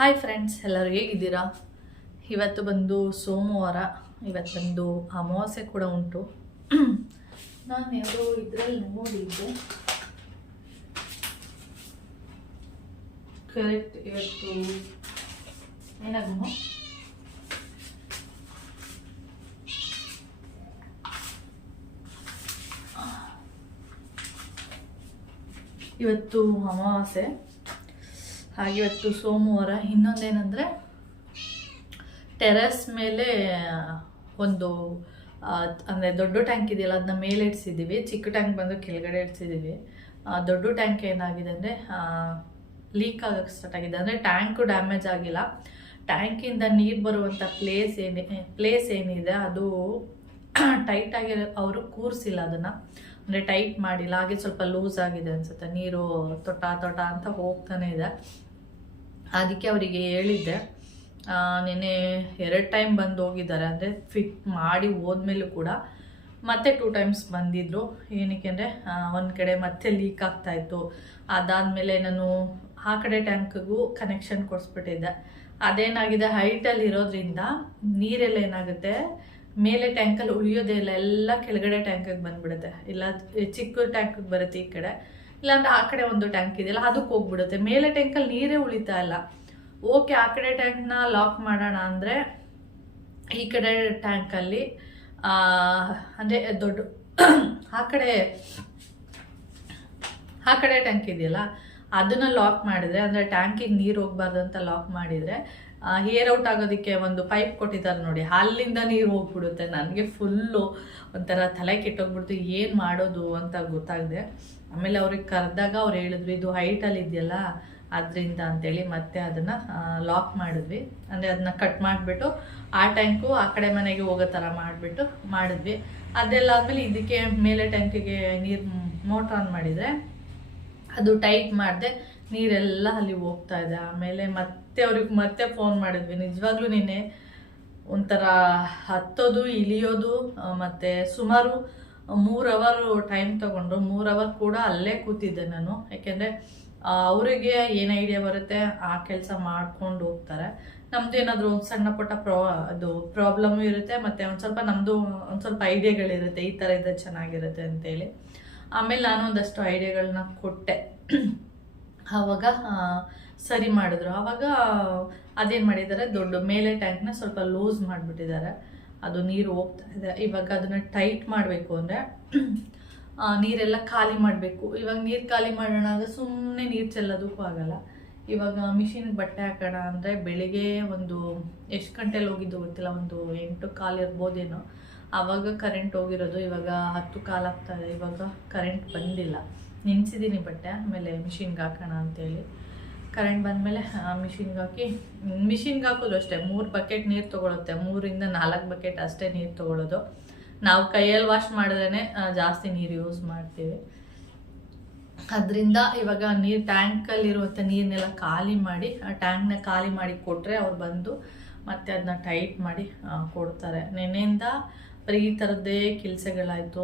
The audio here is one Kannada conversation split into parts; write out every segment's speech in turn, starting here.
ಹಾಯ್ ಫ್ರೆಂಡ್ಸ್, ಎಲ್ಲರೂ ಹೇಗಿದ್ದೀರಾ? ಇವತ್ತು ಬಂದು ಸೋಮವಾರ, ಇವತ್ತು ಬಂದು ಅಮಾವಾಸ್ಯೆ ಕೂಡ ಉಂಟು. ನಾನು ಯಾವುದೋ ಇದರಲ್ಲಿ ನೋಡಿದ್ದೆ, ಕರೆಕ್ಟ್ ಇವತ್ತು ಏನಾಗಮ್ಮ ಇವತ್ತು ಅಮಾವಾಸ್ಯೆ, ಹಾಗೆ ಇವತ್ತು ಸೋಮವಾರ. ಇನ್ನೊಂದೇನೆಂದರೆ ಟೆರೆಸ್ ಮೇಲೆ ಒಂದು ಅಂದರೆ ದೊಡ್ಡ ಟ್ಯಾಂಕ್ ಇದೆಯಲ್ಲ, ಅದನ್ನ ಮೇಲೆ ಇಡ್ಸಿದ್ದೀವಿ. ಚಿಕ್ಕ ಟ್ಯಾಂಕ್ ಬಂದು ಕೆಳಗಡೆ ಇಡ್ಸಿದ್ದೀವಿ. ದೊಡ್ಡ ಟ್ಯಾಂಕ್ ಏನಾಗಿದೆ ಅಂದರೆ ಲೀಕ್ ಆಗೋಕ್ಕೆ ಸ್ಟಾರ್ಟ್ ಆಗಿದೆ. ಅಂದರೆ ಟ್ಯಾಂಕು ಡ್ಯಾಮೇಜ್ ಆಗಿಲ್ಲ, ಟ್ಯಾಂಕಿಂದ ನೀರು ಬರುವಂಥ ಪ್ಲೇಸ್ ಏನಿದೆ ಅದು ಟೈಟಾಗಿ ಅವರು ಕೂರಿಸಿಲ್ಲ, ಅದನ್ನು ಅಂದರೆ ಟೈಟ್ ಮಾಡಿಲ್ಲ. ಹಾಗೆ ಸ್ವಲ್ಪ ಲೂಸ್ ಆಗಿದೆ ಅನಿಸುತ್ತೆ, ನೀರು ತೊಟ ಅಂತ ಹೋಗ್ತಾನೆ ಇದೆ. ಅದಕ್ಕೆ ಅವರಿಗೆ ಹೇಳಿದ್ದೆ, ನೆನ್ನೆ 2 ಟೈಮ್ ಬಂದು ಹೋಗಿದ್ದಾರೆ. ಅಂದರೆ ಫಿಟ್ ಮಾಡಿ ಹೋದ್ಮೇಲೂ ಕೂಡ ಮತ್ತೆ 2 ಟೈಮ್ಸ್ ಬಂದಿದ್ರು. ಏನಕ್ಕೆ ಅಂದರೆ ಒಂದು ಕಡೆ ಮತ್ತೆ ಲೀಕ್ ಆಗ್ತಾಯಿತ್ತು. ಅದಾದಮೇಲೆ ನಾನು ಆ ಕಡೆ ಟ್ಯಾಂಕ್ಗೂ ಕನೆಕ್ಷನ್ ಕೊಡಿಸ್ಬಿಟ್ಟಿದ್ದೆ. ಅದೇನಾಗಿದೆ, ಹೈಟಲ್ಲಿ ಇರೋದ್ರಿಂದ ನೀರೆಲ್ಲ ಏನಾಗುತ್ತೆ, ಮೇಲೆ ಟ್ಯಾಂಕಲ್ಲಿ ಉಳಿಯೋದೇ ಇಲ್ಲ, ಎಲ್ಲ ಕೆಳಗಡೆ ಟ್ಯಾಂಕಿಗೆ ಬಂದುಬಿಡುತ್ತೆ. ಇಲ್ಲ ಚಿಕ್ಕ ಟ್ಯಾಂಕಿಗೆ ಬರುತ್ತೆ ಈ ಕಡೆ, ಇಲ್ಲಾಂದ್ರೆ ಆ ಕಡೆ ಒಂದು ಟ್ಯಾಂಕ್ ಇದೆಯಲ್ಲ ಅದಕ್ಕೆ ಹೋಗ್ಬಿಡುತ್ತೆ. ಮೇಲೆ ಟ್ಯಾಂಕಲ್ಲಿ ನೀರೇ ಉಳಿತಾ ಇಲ್ಲ. ಓಕೆ, ಆ ಕಡೆ ಟ್ಯಾಂಕ್ನ ಲಾಕ್ ಮಾಡೋಣ ಅಂದರೆ ಈ ಕಡೆ ಟ್ಯಾಂಕಲ್ಲಿ ಅಂದರೆ ದೊಡ್ಡ ಆ ಕಡೆ ಟ್ಯಾಂಕ್ ಇದೆಯಲ್ಲ ಅದನ್ನು ಲಾಕ್ ಮಾಡಿದರೆ, ಅಂದರೆ ಟ್ಯಾಂಕಿಗೆ ನೀರು ಹೋಗ್ಬಾರ್ದು ಅಂತ ಲಾಕ್ ಮಾಡಿದರೆ ಏರ್ ಔಟ್ ಆಗೋದಕ್ಕೆ ಒಂದು ಪೈಪ್ ಕೊಟ್ಟಿದ್ದಾರೆ ನೋಡಿ, ಅಲ್ಲಿಂದ ನೀರು ಹೋಗ್ಬಿಡುತ್ತೆ. ನನಗೆ ಫುಲ್ಲು ಒಂಥರ ತಲೆ ಕೆಟ್ಟೋಗ್ಬಿಡ್ತು, ಏನು ಮಾಡೋದು ಅಂತ ಗೊತ್ತಾಗಿದೆ. ಆಮೇಲೆ ಅವ್ರಿಗೆ ಕರೆದಾಗ ಅವ್ರು ಹೇಳಿದ್ರು, ಇದು ಹೈಟಲ್ಲಿ ಇದೆಯಲ್ಲ ಅದರಿಂದ ಅಂತೇಳಿ ಮತ್ತೆ ಅದನ್ನು ಲಾಕ್ ಮಾಡಿದ್ವಿ. ಅಂದರೆ ಅದನ್ನ ಕಟ್ ಮಾಡಿಬಿಟ್ಟು ಆ ಟ್ಯಾಂಕು ಆ ಕಡೆ ಮನೆಗೆ ಹೋಗೋ ಥರ ಮಾಡಿದ್ವಿ. ಅದೆಲ್ಲ ಆದಮೇಲೆ ಇದಕ್ಕೆ ಮೇಲೆ ಟ್ಯಾಂಕಿಗೆ ನೀರು ಮೋಟ್ರ್ ಆನ್ ಮಾಡಿದರೆ ಅದು ಟೈಟ್ ಮಾಡಿದೆ, ನೀರೆಲ್ಲ ಅಲ್ಲಿ ಹೋಗ್ತಾ ಇದೆ. ಆಮೇಲೆ ಮತ್ತೆ ಅವ್ರಿಗೆ ಮತ್ತೆ ಫೋನ್ ಮಾಡಿದ್ವಿ. ನಿಜವಾಗ್ಲೂ ನಿನ್ನೆ ಒಂಥರ ಹತ್ತೋದು ಇಳಿಯೋದು ಮತ್ತು ಸುಮಾರು 3 ಅವರ್ ಟೈಮ್ ತೊಗೊಂಡ್ರು. 3 ಅವರ್ ಕೂಡ ಅಲ್ಲೇ ಕೂತಿದ್ದೆ ನಾನು. ಯಾಕೆಂದರೆ ಅವರಿಗೆ ಏನು ಐಡಿಯಾ ಬರುತ್ತೆ ಆ ಕೆಲಸ ಮಾಡ್ಕೊಂಡು ಹೋಗ್ತಾರೆ. ನಮ್ಮದು ಏನಾದರೂ ಒಂದು ಸಣ್ಣ ಪುಟ್ಟ ಅದು ಪ್ರಾಬ್ಲಮ್ಮು ಇರುತ್ತೆ, ಮತ್ತು ನಮ್ಮದು ಒಂದು ಸ್ವಲ್ಪ ಐಡಿಯಾಗಳಿರುತ್ತೆ, ಈ ಥರ ಇದ್ದರೆ ಚೆನ್ನಾಗಿರುತ್ತೆ ಅಂತೇಳಿ. ಆಮೇಲೆ ನಾನು ಒಂದಷ್ಟು ಐಡಿಯಾಗಳನ್ನ ಕೊಟ್ಟೆ. ಆವಾಗ ಸರಿ ಮಾಡಿದ್ರು. ಆವಾಗ ಅದೇನು ಮಾಡಿದ್ದಾರೆ, ದೊಡ್ಡ ಮೇಲೆ ಟ್ಯಾಂಕ್ನ ಸ್ವಲ್ಪ ಲೂಸ್ ಮಾಡಿಬಿಟ್ಟಿದ್ದಾರೆ. ಅದು ನೀರು ಹೋಗ್ತಾ ಇದೆ. ಇವಾಗ ಅದನ್ನು ಟೈಟ್ ಮಾಡಬೇಕು ಅಂದರೆ ನೀರೆಲ್ಲ ಖಾಲಿ ಮಾಡಬೇಕು. ಇವಾಗ ನೀರು ಖಾಲಿ ಮಾಡೋಣ ಅಂದರೆ ಸುಮ್ಮನೆ ನೀರು ಚೆಲ್ಲೋದಕ್ಕೂ ಆಗಲ್ಲ. ಇವಾಗ ಮಿಷಿನ್ಗೆ ಬಟ್ಟೆ ಹಾಕೋಣ ಅಂದರೆ ಬೆಳಿಗ್ಗೆ ಒಂದು ಎಷ್ಟು ಗಂಟೆಲಿ ಹೋಗಿದ್ದು ಗೊತ್ತಿಲ್ಲ, ಒಂದು 8:15 ಇರ್ಬೋದೇನೋ. ಆವಾಗ ಕರೆಂಟ್ ಹೋಗಿರೋದು. ಇವಾಗ 10:15 ಆಗ್ತಾಯಿದೆ. ಇವಾಗ ಕರೆಂಟ್ ಬಂದಿಲ್ಲ, ನೆನೆಸಿದ್ದೀನಿ ಬಟ್ಟೆ. ಆಮೇಲೆ ಮಿಷಿನ್ಗೆ ಹಾಕೋಣ ಅಂತೇಳಿ ಕರೆಂಟ್ ಬಂದಮೇಲೆ ಮಿಷಿನ್ಗೆ ಹಾಕೋದು ಅಷ್ಟೇ. 3 ಬಕೆಟ್ ನೀರು ತೊಗೊಳುತ್ತೆ, 3ರಿಂದ 4 ಬಕೆಟ್ ಅಷ್ಟೇ ನೀರು ತೊಗೊಳ್ಳೋದು. ನಾವು ಕೈಯಲ್ಲಿ ವಾಶ್ ಮಾಡಿದ್ರೇ ಜಾಸ್ತಿ ನೀರು ಯೂಸ್ ಮಾಡ್ತೀವಿ. ಅದರಿಂದ ಇವಾಗ ನೀರು ಟ್ಯಾಂಕಲ್ಲಿರುವಂಥ ನೀರನ್ನೆಲ್ಲ ಖಾಲಿ ಮಾಡಿ, ಆ ಟ್ಯಾಂಕ್ನ ಖಾಲಿ ಮಾಡಿ ಕೊಟ್ಟರೆ ಅವ್ರು ಬಂದು ಮತ್ತೆ ಅದನ್ನ ಟೈಟ್ ಮಾಡಿ ಕೊಡ್ತಾರೆ. ನೆನೆಯಿಂದ ಬರೀ ಈ ಥರದ್ದೇ ಕೆಲಸಗಳಾಯಿತು.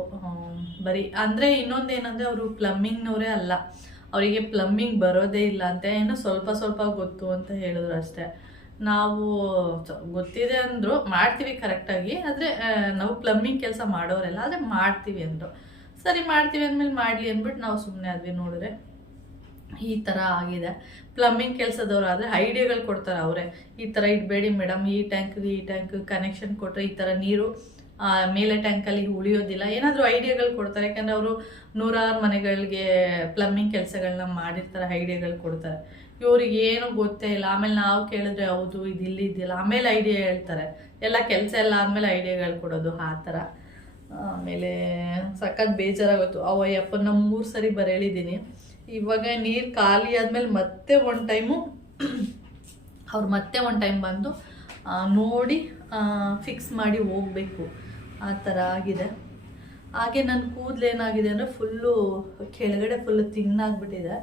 ಬರೀ ಅಂದರೆ ಇನ್ನೊಂದೇನೆಂದರೆ ಅವರು ಪ್ಲಮ್ಮಿಂಗ್ನವರೇ ಅಲ್ಲ, ಅವರಿಗೆ ಪ್ಲಮ್ಮಿಂಗ್ ಬರೋದೇ ಇಲ್ಲ ಅಂತ, ಏನೋ ಸ್ವಲ್ಪ ಗೊತ್ತು ಅಂತ ಹೇಳಿದ್ರು ಅಷ್ಟೇ. ನಾವು ಗೊತ್ತಿದೆ ಅಂದರು, ಮಾಡ್ತೀವಿ ಕರೆಕ್ಟಾಗಿ, ಆದರೆ ನಾವು ಪ್ಲಮ್ಮಿಂಗ್ ಕೆಲಸ ಮಾಡೋರೆಲ್ಲ, ಆದರೆ ಮಾಡ್ತೀವಿ ಅಂದರು. ಸರಿ ಮಾಡ್ತೀವಿ ಅಂದಮೇಲೆ ಮಾಡಲಿ ಅಂದ್ಬಿಟ್ಟು ನಾವು ಸುಮ್ಮನೆ ಆದ್ವಿ. ನೋಡಿದ್ರೆ ಈ ಥರ ಆಗಿದೆ. ಪ್ಲಮ್ಮಿಂಗ್ ಕೆಲಸದವ್ರು ಆದರೆ ಐಡಿಯಾಗಳು ಕೊಡ್ತಾರೆ ಅವರೇ. ಈ ಥರ ಇಡಬೇಡಿ ಮೇಡಮ್, ಈ ಟ್ಯಾಂಕ್ ಕನೆಕ್ಷನ್ ಕೊಟ್ಟರೆ ಈ ಥರ ನೀರು ಮೇಲೆ ಟ್ಯಾಂಕಲ್ಲಿ ಉಳಿಯೋದಿಲ್ಲ, ಏನಾದರೂ ಐಡಿಯಾಗಳು ಕೊಡ್ತಾರೆ. ಯಾಕಂದರೆ ಅವರು 100 ಮನೆಗಳಿಗೆ ಪ್ಲಮ್ಮಿಂಗ್ ಕೆಲಸಗಳನ್ನ ಮಾಡಿರ್ತಾರೆ, ಐಡಿಯಾಗಳು ಕೊಡ್ತಾರೆ. ಇವ್ರಿಗೆ ಏನೂ ಗೊತ್ತೇ ಇಲ್ಲ. ಆಮೇಲೆ ನಾವು ಕೇಳಿದ್ರೆ ಹೌದು ಇದು ಇಲ್ಲಿ ಇದೆಯಲ್ಲ, ಆಮೇಲೆ ಐಡಿಯಾ ಹೇಳ್ತಾರೆ. ಎಲ್ಲ ಕೆಲಸ ಎಲ್ಲ ಆದಮೇಲೆ ಐಡಿಯಾಗಳು ಕೊಡೋದು ಆ ಥರ. ಆಮೇಲೆ ಸಖತ್ ಬೇಜಾರಾಗೋಯ್ತು. ಅವಯ್ಯಪ್ಪನ 3 ಸರಿ ಬರೇಳಿದ್ದೀನಿ. ಇವಾಗ ನೀರು ಖಾಲಿ ಆದಮೇಲೆ ಮತ್ತೆ ಒಂದು ಟೈಮ್ ಬಂದು ನೋಡಿ ಫಿಕ್ಸ್ ಮಾಡಿ ಹೋಗಬೇಕು, ಆ ಥರ ಆಗಿದೆ. ಹಾಗೆ ನನ್ನ ಕೂದಲು ಏನಾಗಿದೆ ಅಂದರೆ ಫುಲ್ಲು ಕೆಳಗಡೆ ಫುಲ್ಲು ತಿನ್ನಾಗ್ಬಿಟ್ಟಿದೆ.